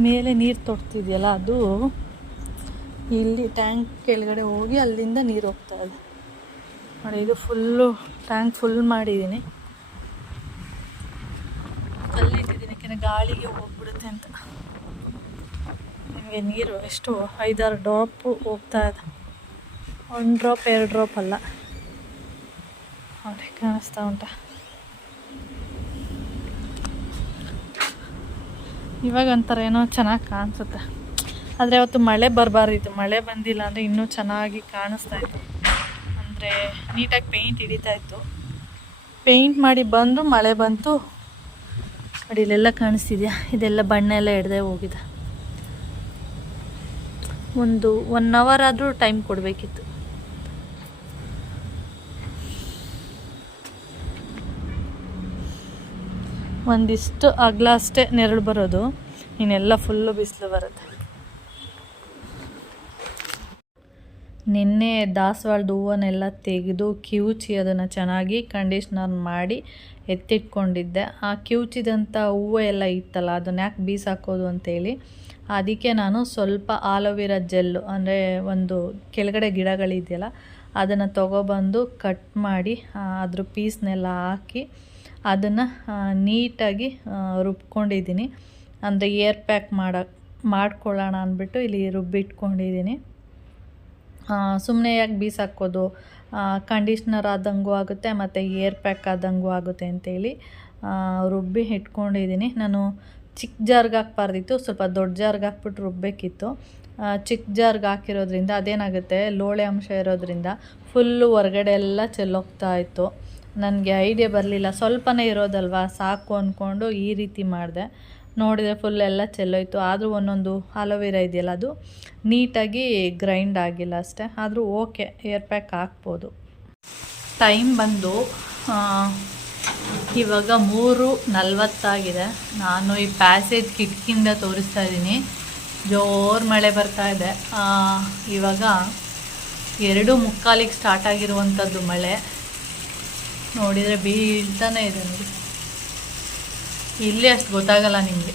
ಮೇಲೆ ನೀರು ತೊಡ್ತಿದೆಯಲ್ಲ, ಅದು ಇಲ್ಲಿ ಟ್ಯಾಂಕ್ ಕೆಳಗಡೆ ಹೋಗಿ ಅಲ್ಲಿಂದ ನೀರು ಹೋಗ್ತಾ ಇದೆ ನೋಡಿ. ಇದು ಫುಲ್ಲು ಟ್ಯಾಂಕ್ ಫುಲ್ ಮಾಡಿದ್ದೀನಿ, ಕಲ್ಲಿಟ್ಟಿದ್ದೀನಿ, ಯಾಕೆಂದರೆ ಗಾಳಿಗೆ ಹೋಗ್ಬಿಡುತ್ತೆ ಅಂತ. ನಿಮಗೆ ನೀರು ಎಷ್ಟು 5-6 ಡ್ರಾಪು ಹೋಗ್ತಾ ಇದೆ, 1 ಡ್ರಾಪ್ 2 ಡ್ರಾಪ್ ಅಲ್ಲ ನೋಡಿ. ಕಾಣಿಸ್ತಾ ಉಂಟಾ? ಇವಾಗ ಒಂಥರ ಏನೋ ಚೆನ್ನಾಗಿ ಕಾಣಿಸುತ್ತೆ, ಆದರೆ ಅವತ್ತು ಮಳೆ ಬರಬಾರ್ದಿತ್ತು. ಮಳೆ ಬಂದಿಲ್ಲ ಅಂದರೆ ಇನ್ನೂ ಚೆನ್ನಾಗಿ ಕಾಣಿಸ್ತಾ ಇತ್ತು, ಅಂದರೆ ನೀಟಾಗಿ ಪೇಂಟ್ ಹಿಡಿತಾ ಇತ್ತು. ಪೇಂಟ್ ಮಾಡಿ ಬಂದು ಮಳೆ ಬಂತು ನೋಡಿ. ಇಲ್ಲೆಲ್ಲ ಕಾಣಿಸ್ತಿದೆಯಾ? ಇದೆಲ್ಲ ಬಣ್ಣ ಎಲ್ಲ ಹಿಡ್ದೇ ಹೋಗಿದೆ. ಒಂದು 1 ಅವರ್ ಆದರೂ ಟೈಮ್ ಕೊಡಬೇಕಿತ್ತು. ಒಂದಿಷ್ಟು ಅಗಲ ಅಷ್ಟೇ ನೆರಳು ಬರೋದು, ಇನ್ನೆಲ್ಲ ಫುಲ್ಲು ಬಿಸಿಲು ಬರುತ್ತೆ. ನಿನ್ನೆ ದಾಸವಾಳದ ಹೂವನ್ನೆಲ್ಲ ತೆಗೆದು ಕಿವುಚಿ ಅದನ್ನು ಚೆನ್ನಾಗಿ ಕಂಡೀಷ್ನರ್ ಮಾಡಿ ಎತ್ತಿಟ್ಕೊಂಡಿದ್ದೆ. ಆ ಕಿವುಚಿದಂಥ ಹೂವು ಎಲ್ಲ ಇತ್ತಲ್ಲ, ಅದನ್ನ ಯಾಕೆ ಬೀಸಾಕೋದು ಅಂತೇಳಿ ಅದಕ್ಕೆ ನಾನು ಸ್ವಲ್ಪ ಆಲೋವೆರಾ ಜೆಲ್ಲು, ಅಂದರೆ ಒಂದು ಕೆಳಗಡೆ ಗಿಡಗಳಿದೆಯಲ್ಲ ಅದನ್ನು ತೊಗೊಬಂದು ಕಟ್ ಮಾಡಿ ಅದ್ರ ಪೀಸ್ನೆಲ್ಲ ಹಾಕಿ ಅದನ್ನು ನೀಟಾಗಿ ರುಬ್ಕೊಂಡಿದ್ದೀನಿ. ಅಂದರೆ ಏರ್ ಪ್ಯಾಕ್ ಮಾಡ್ಕೊಳ್ಳೋಣ ಅಂದ್ಬಿಟ್ಟು ಇಲ್ಲಿ ರುಬ್ಬಿಟ್ಕೊಂಡಿದ್ದೀನಿ. ಸುಮ್ಮನೆ ಯಾಕೆ ಬೀಸಾಕೋದು, ಕಂಡೀಷ್ನರ್ ಆದಂಗೂ ಆಗುತ್ತೆ ಮತ್ತು ಏರ್ ಪ್ಯಾಕ್ ಆದಂಗೂ ಆಗುತ್ತೆ ಅಂತೇಳಿ ರುಬ್ಬಿ ಇಟ್ಕೊಂಡಿದ್ದೀನಿ. ನಾನು ಚಿಕ್ಕ ಜಾರ್ಗೆ ಹಾಕ್ಬಾರ್ದಿತ್ತು, ಸ್ವಲ್ಪ ದೊಡ್ಡ ಜಾರ್ಗೆ ಹಾಕ್ಬಿಟ್ಟು ರುಬ್ಬಬೇಕಿತ್ತು. ಚಿಕ್ಕ ಜಾರ್ಗೆ ಹಾಕಿರೋದ್ರಿಂದ ಅದೇನಾಗುತ್ತೆ, ಲೋಳೆ ಅಂಶ ಇರೋದ್ರಿಂದ ಫುಲ್ಲು ಹೊರಗಡೆ ಎಲ್ಲ ಚೆಲ್ಲೋಗ್ತಾ ಇತ್ತು. ನನಗೆ ಐಡಿಯಾ ಬರಲಿಲ್ಲ, ಸ್ವಲ್ಪನೇ ಇರೋದಲ್ವ ಸಾಕು ಅಂದ್ಕೊಂಡು ಈ ರೀತಿ ಮಾಡಿದೆ. ನೋಡಿದರೆ ಫುಲ್ ಎಲ್ಲ ಚೆಲ್ಲೋಯ್ತು. ಆದರೂ ಒಂದೊಂದು ಆಲೋವೆರಾ ಇದೆಯಲ್ಲ ಅದು ನೀಟಾಗಿ ಗ್ರೈಂಡ್ ಆಗಿಲ್ಲ ಅಷ್ಟೇ. ಆದರೂ ಓಕೆ, ಏರ್ ಪ್ಯಾಕ್ ಹಾಕ್ಬೋದು. ಟೈಮ್ ಬಂದು ಇವಾಗ 3:40 ಆಗಿದೆ. ನಾನು ಈ ಪ್ಯಾಸೇಜ್ ಕಿಟಕಿಯಿಂದ ತೋರಿಸ್ತಾ ಇದ್ದೀನಿ. ಜೋರು ಮಳೆ ಬರ್ತಾ ಇದೆ. ಇವಾಗ 2:45 ಸ್ಟಾರ್ಟ್ ಆಗಿರುವಂಥದ್ದು ಮಳೆ. ನೋಡಿದರೆ ಬೀಳ್ತಾನೆ ಇದೆ ನೋಡಿ. ಇಲ್ಲಿ ಅಷ್ಟು ಗೊತ್ತಾಗಲ್ಲ ನಿಮಗೆ,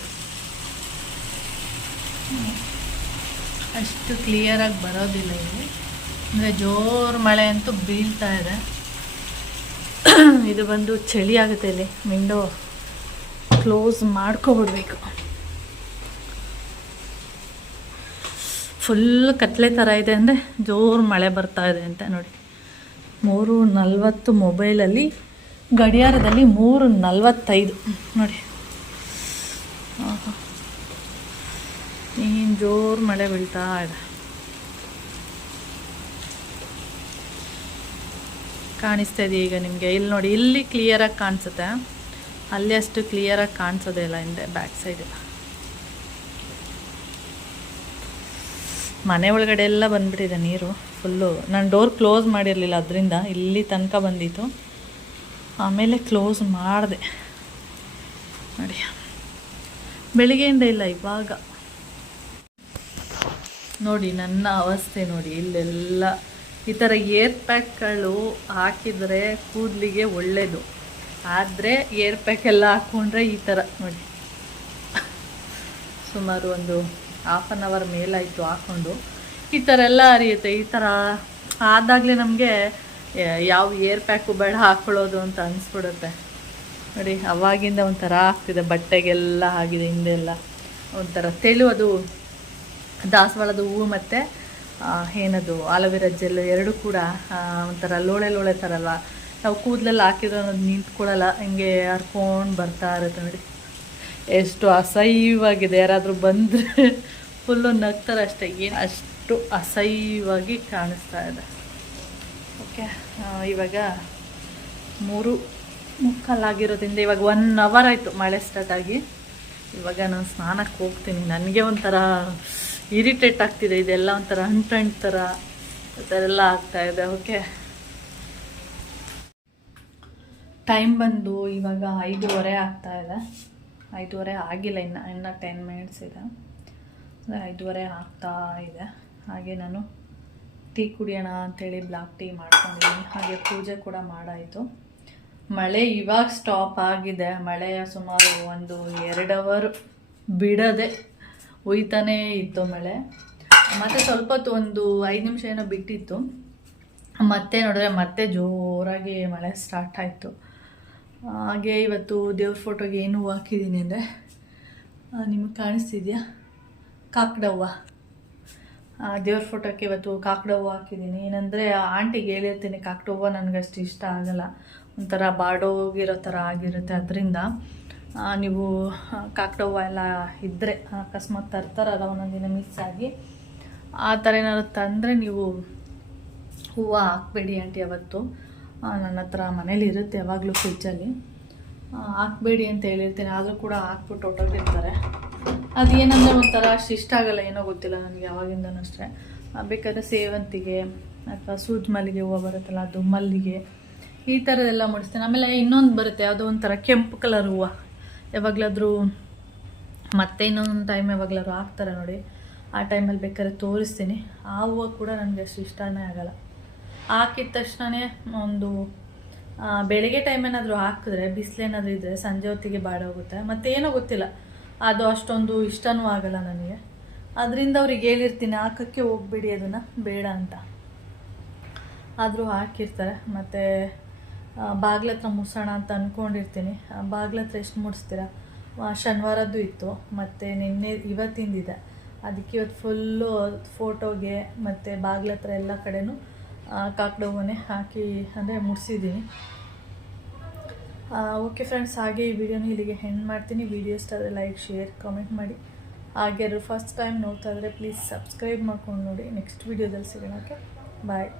ಅಷ್ಟು ಕ್ಲಿಯರಾಗಿ ಬರೋದಿಲ್ಲ ಇಲ್ಲಿ. ಅಂದರೆ ಜೋರು ಮಳೆ ಅಂತೂ ಬೀಳ್ತಾ ಇದೆ. ಇದು ಬಂದು ಚಳಿ ಆಗುತ್ತೆ. ಇಲ್ಲಿ ವಿಂಡೋ ಕ್ಲೋಸ್ ಮಾಡ್ಕೊಬಿಡ್ಬೇಕು. ಫುಲ್ ಕತ್ಲೆ ಥರ ಇದೆ, ಅಂದರೆ ಜೋರು ಮಳೆ ಬರ್ತಾ ಇದೆ ಅಂತ ನೋಡಿ. 3:40 ಮೊಬೈಲಲ್ಲಿ, ಗಡಿಯಾರದಲ್ಲಿ 3:45 ನೋಡಿ. ಜೋರು ಮಳೆ ಬೀಳ್ತಾ ಇದೆ. ಕಾಣಿಸ್ತಾ ಇದೆ ಈಗ ನಿಮಗೆ. ಇಲ್ಲಿ ನೋಡಿ, ಇಲ್ಲಿ ಕ್ಲಿಯರಾಗಿ ಕಾಣಿಸುತ್ತೆ, ಅಲ್ಲಿ ಅಷ್ಟು ಕ್ಲಿಯರಾಗಿ ಕಾಣಿಸೋದೇ ಇಲ್ಲ ಹಿಂದೆ ಬ್ಯಾಕ್ ಸೈಡ್. ಮನೆ ಒಳಗಡೆ ಎಲ್ಲ ಬಂದ್ಬಿಟ್ಟಿದೆ ನೀರು ಫುಲ್ಲು. ನಾನು ಡೋರ್ ಕ್ಲೋಸ್ ಮಾಡಿರಲಿಲ್ಲ, ಅದರಿಂದ ಇಲ್ಲಿ ತನಕ ಬಂದಿತ್ತು. ಆಮೇಲೆ ಕ್ಲೋಸ್ ಮಾಡಿದೆ ನೋಡಿ. ಬೆಳಿಗ್ಗೆಯಿಂದ ಇಲ್ಲ, ಇವಾಗ ನೋಡಿ ನನ್ನ ಅವಸ್ಥೆ ನೋಡಿ. ಇಲ್ಲೆಲ್ಲ ಈ ಥರ ಏರ್ ಪ್ಯಾಕ್ಗಳು ಹಾಕಿದರೆ ಕೂದಲಿಗೆ ಒಳ್ಳೆಯದು. ಆದರೆ ಏರ್ ಪ್ಯಾಕ್ ಎಲ್ಲ ಹಾಕ್ಕೊಂಡ್ರೆ ಈ ಥರ ನೋಡಿ. ಸುಮಾರು ಒಂದು ಹಾಫ್ ಆನ್ ಅವರ್ ಮೇಲಾಯಿತು ಹಾಕ್ಕೊಂಡು. ಈ ಥರ ಎಲ್ಲ ಹರಿಯುತ್ತೆ. ಈ ಥರ ಆದಾಗಲೇ ನಮಗೆ ಯಾವ ಏರ್ ಪ್ಯಾಕು ಬೇಡ ಹಾಕ್ಕೊಳ್ಳೋದು ಅಂತ ಅನಿಸ್ಬಿಡುತ್ತೆ ನೋಡಿ. ಅವಾಗಿಂದ ಒಂಥರ ಆಗ್ತಿದೆ, ಬಟ್ಟೆಗೆಲ್ಲ ಆಗಿದೆ ಹಿಂದೆಲ್ಲ ಒಂಥರ ತೆಳು. ಅದು ದಾಸವಾಳದ ಹೂವು ಮತ್ತು ಏನದು ಆಲೋವೆರಾ ಜೆಲ್ ಎರಡೂ ಕೂಡ ಒಂಥರ ಲೋಳೆ ಲೋಳೆ ಥರ ಅಲ್ವಾ. ನಾವು ಕೂದಲೆಲ್ಲ ಹಾಕಿದ್ರೆ ಅನ್ನೋದು ನಿಂತ್ಕೊಳ್ಳಲ್ಲ, ಹಿಂಗೆ ಹರ್ಕೊಂಡು ಬರ್ತಾ ಇರುತ್ತೆ ನೋಡಿ. ಎಷ್ಟು ಅಸಹ್ಯವಾಗಿದೆ. ಯಾರಾದರೂ ಬಂದರೆ ಫುಲ್ಲು ನಗ್ತಾರೆ ಅಷ್ಟೇ, ಏನು ಅಷ್ಟು ಅಸಹ್ಯವಾಗಿ ಕಾಣಿಸ್ತಾ ಇದೆ. ಓಕೆ, ಇವಾಗ 3:45 ಇವಾಗ 1 ಅವರ್ ಆಯಿತು ಮಳೆ ಸ್ಟಾರ್ಟ್ ಆಗಿ. ಇವಾಗ ನಾನು ಸ್ನಾನಕ್ಕೆ ಹೋಗ್ತೀನಿ. ನನಗೆ ಒಂಥರ ಇರಿಟೇಟ್ ಆಗ್ತಿದೆ, ಇದೆಲ್ಲ ಒಂಥರ ಅಂಟು ಥರ ಈ ಥರ ಎಲ್ಲ ಆಗ್ತಾಯಿದೆ. ಓಕೆ, ಟೈಮ್ ಬಂದು ಇವಾಗ 5:30 ಆಗ್ತಾಯಿದೆ. 5:30 ಆಗಿಲ್ಲ, ಇನ್ನು 10 ಮಿನಿಟ್ಸ್ ಇದೆ. 5:30 ಆಗ್ತಾ ಇದೆ. ಹಾಗೆ ನಾನು ಟೀ ಕುಡಿಯೋಣ ಅಂಥೇಳಿ ಬ್ಲಾಕ್ ಟೀ ಮಾಡ್ಕೊಂಡಿದ್ದೀನಿ. ಹಾಗೆ ಪೂಜೆ ಕೂಡ ಮಾಡಾಯಿತು. ಮಳೆ ಇವಾಗ ಸ್ಟಾಪ್ ಆಗಿದೆ. ಮಳೆ ಸುಮಾರು 1-2 ಅವರ್ ಬಿಡದೆ ಒಯ್ತಾನೇ ಇತ್ತು ಮಳೆ. ಮತ್ತು ಸ್ವಲ್ಪ ಹೊತ್ತು ಒಂದು 5 ನಿಮಿಷ ಏನೋ ಬಿಟ್ಟಿತ್ತು. ಮತ್ತೆ ನೋಡಿದ್ರೆ ಮತ್ತೆ ಜೋರಾಗಿ ಮಳೆ ಸ್ಟಾರ್ಟ್ ಆಯಿತು. ಹಾಗೆ ಇವತ್ತು ದೇವ್ರ ಫೋಟೋಗೆ ಏನು ಹಾಕಿದ್ದೀನಿ ಅಂದರೆ, ನಿಮಗೆ ಕಾಣಿಸ್ತಿದೆಯಾ, ಕಾಕಡವ್ವ. ದೇವ್ರ ಫೋಟೋಕ್ಕೆ ಇವತ್ತು ಕಾಕಡವ್ವ ಹಾಕಿದ್ದೀನಿ. ಏನಂದರೆ ಆಂಟಿಗೆ ಹೇಳಿರ್ತೀನಿ, ಕಾಕಡವ್ವ ನನಗಷ್ಟು ಇಷ್ಟ ಆಗಲ್ಲ, ಒಂಥರ ಬಾಡೋಗಿರೋ ಥರ ಆಗಿರುತ್ತೆ. ಅದರಿಂದ ನೀವು ಕಾಕಡವ್ವ ಎಲ್ಲ ಇದ್ದರೆ ಅಕಸ್ಮಾತ್ ತರ್ತಾರಲ್ಲ ಒಂದೊಂದು ದಿನ ಮಿಸ್ ಆಗಿ, ಆ ಥರ ಏನಾದ್ರು ತಂದರೆ ನೀವು ಹೂವು ಹಾಕಬೇಡಿ ಆಂಟಿ. ಅವತ್ತು ನನ್ನ ಹತ್ರ ಮನೇಲಿ ಇರುತ್ತೆ ಯಾವಾಗಲೂ ಫ್ರಿಜ್ಜಲ್ಲಿ, ಹಾಕಬೇಡಿ ಅಂತ ಹೇಳಿರ್ತೀನಿ. ಆದರೂ ಕೂಡ ಹಾಕ್ಬಿಟ್ಟು ಹೊಟ್ಟೋಗಿರ್ತಾರೆ. ಅದೇನಂದರೆ ಒಂಥರ ಅಷ್ಟು ಇಷ್ಟ ಆಗಲ್ಲ, ಏನೋ ಗೊತ್ತಿಲ್ಲ ನನಗೆ ಯಾವಾಗಿಂದನೂ ಅಷ್ಟೇ. ಬೇಕಾದರೆ ಸೇವಂತಿಗೆ ಅಥವಾ ಸೂಜಿ ಮಲ್ಲಿಗೆ ಹೂವು ಬರುತ್ತಲ್ಲ, ಅದು ಮಲ್ಲಿಗೆ, ಈ ಥರದ್ದೆಲ್ಲ ಮುಡಿಸ್ತೀನಿ. ಆಮೇಲೆ ಇನ್ನೊಂದು ಬರುತ್ತೆ, ಯಾವುದೋ ಒಂಥರ ಕೆಂಪು ಕಲರ್ ಹೂವು. ಯಾವಾಗಲಾದರೂ ಮತ್ತೆ ಇನ್ನೊಂದು ಟೈಮ್ ಯಾವಾಗಲಾದ್ರು ಹಾಕ್ತಾರೆ ನೋಡಿ, ಆ ಟೈಮಲ್ಲಿ ಬೇಕಾದ್ರೆ ತೋರಿಸ್ತೀನಿ. ಆ ಹೂವು ಕೂಡ ನನಗೆ ಅಷ್ಟು ಇಷ್ಟನೇ ಆಗಲ್ಲ. ಹಾಕಿದ ತಕ್ಷಣವೇ ಒಂದು ಬೆಳಗ್ಗೆ ಟೈಮ್ ಏನಾದರೂ ಹಾಕಿದ್ರೆ, ಬಿಸಿಲೇನಾದರೂ ಇದ್ದರೆ ಸಂಜೆ ಹೊತ್ತಿಗೆ ಬಾಡೋಗುತ್ತೆ. ಮತ್ತು ಏನೋ ಗೊತ್ತಿಲ್ಲ, ಅದು ಅಷ್ಟೊಂದು ಇಷ್ಟನೂ ಆಗಲ್ಲ ನನಗೆ. ಅದರಿಂದ ಅವ್ರಿಗೆ ಹೇಳಿರ್ತೀನಿ ಹಾಕೋಕ್ಕೆ ಹೋಗ್ಬೇಡಿ, ಅದನ್ನು ಬೇಡ ಅಂತ. ಆದರೂ ಹಾಕಿರ್ತಾರೆ. ಮತ್ತು ಬಾಗ್ಲ ಹತ್ರ ಮುಡ್ಸೋಣ ಅಂತ ಅಂದ್ಕೊಂಡಿರ್ತೀನಿ. ಬಾಗ್ಲ ಹತ್ರ ಎಷ್ಟು ಮುಡಿಸ್ತೀರ? ಶನಿವಾರದ್ದು ಇತ್ತು, ಮತ್ತು ಇವತ್ತಿಂದಿದೆ. ಅದಕ್ಕೆ ಇವತ್ತು ಫುಲ್ಲು ಫೋಟೋಗೆ ಮತ್ತು ಬಾಗ್ಲ ಹತ್ರ ಎಲ್ಲ ಕಡೆನೂ ಕಾಕಡವ್ವನೇ ಹಾಕಿ ಅಂದರೆ ಮುಡಿಸಿದ್ದೀನಿ. ಓಕೆ ಫ್ರೆಂಡ್ಸ್, ಹಾಗೆ ಈ ವಿಡಿಯೋನ ಇಲ್ಲಿಗೆ ಎಂಡ್ ಮಾಡ್ತೀನಿ. ವಿಡಿಯೋ ಇಷ್ಟ ಆದರೆ ಲೈಕ್, ಶೇರ್, ಕಾಮೆಂಟ್ ಮಾಡಿ. ಹಾಗೆ ಫಸ್ಟ್ ಟೈಮ್ ನೋಡ್ತಾ ಇದ್ದರೆ ಪ್ಲೀಸ್ ಸಬ್ಸ್ಕ್ರೈಬ್ ಮಾಡ್ಕೊಂಡು ನೋಡಿ. ನೆಕ್ಸ್ಟ್ ವಿಡಿಯೋದಲ್ಲಿ ಸಿಗೋಣ. ಓಕೆ, ಬಾಯ್.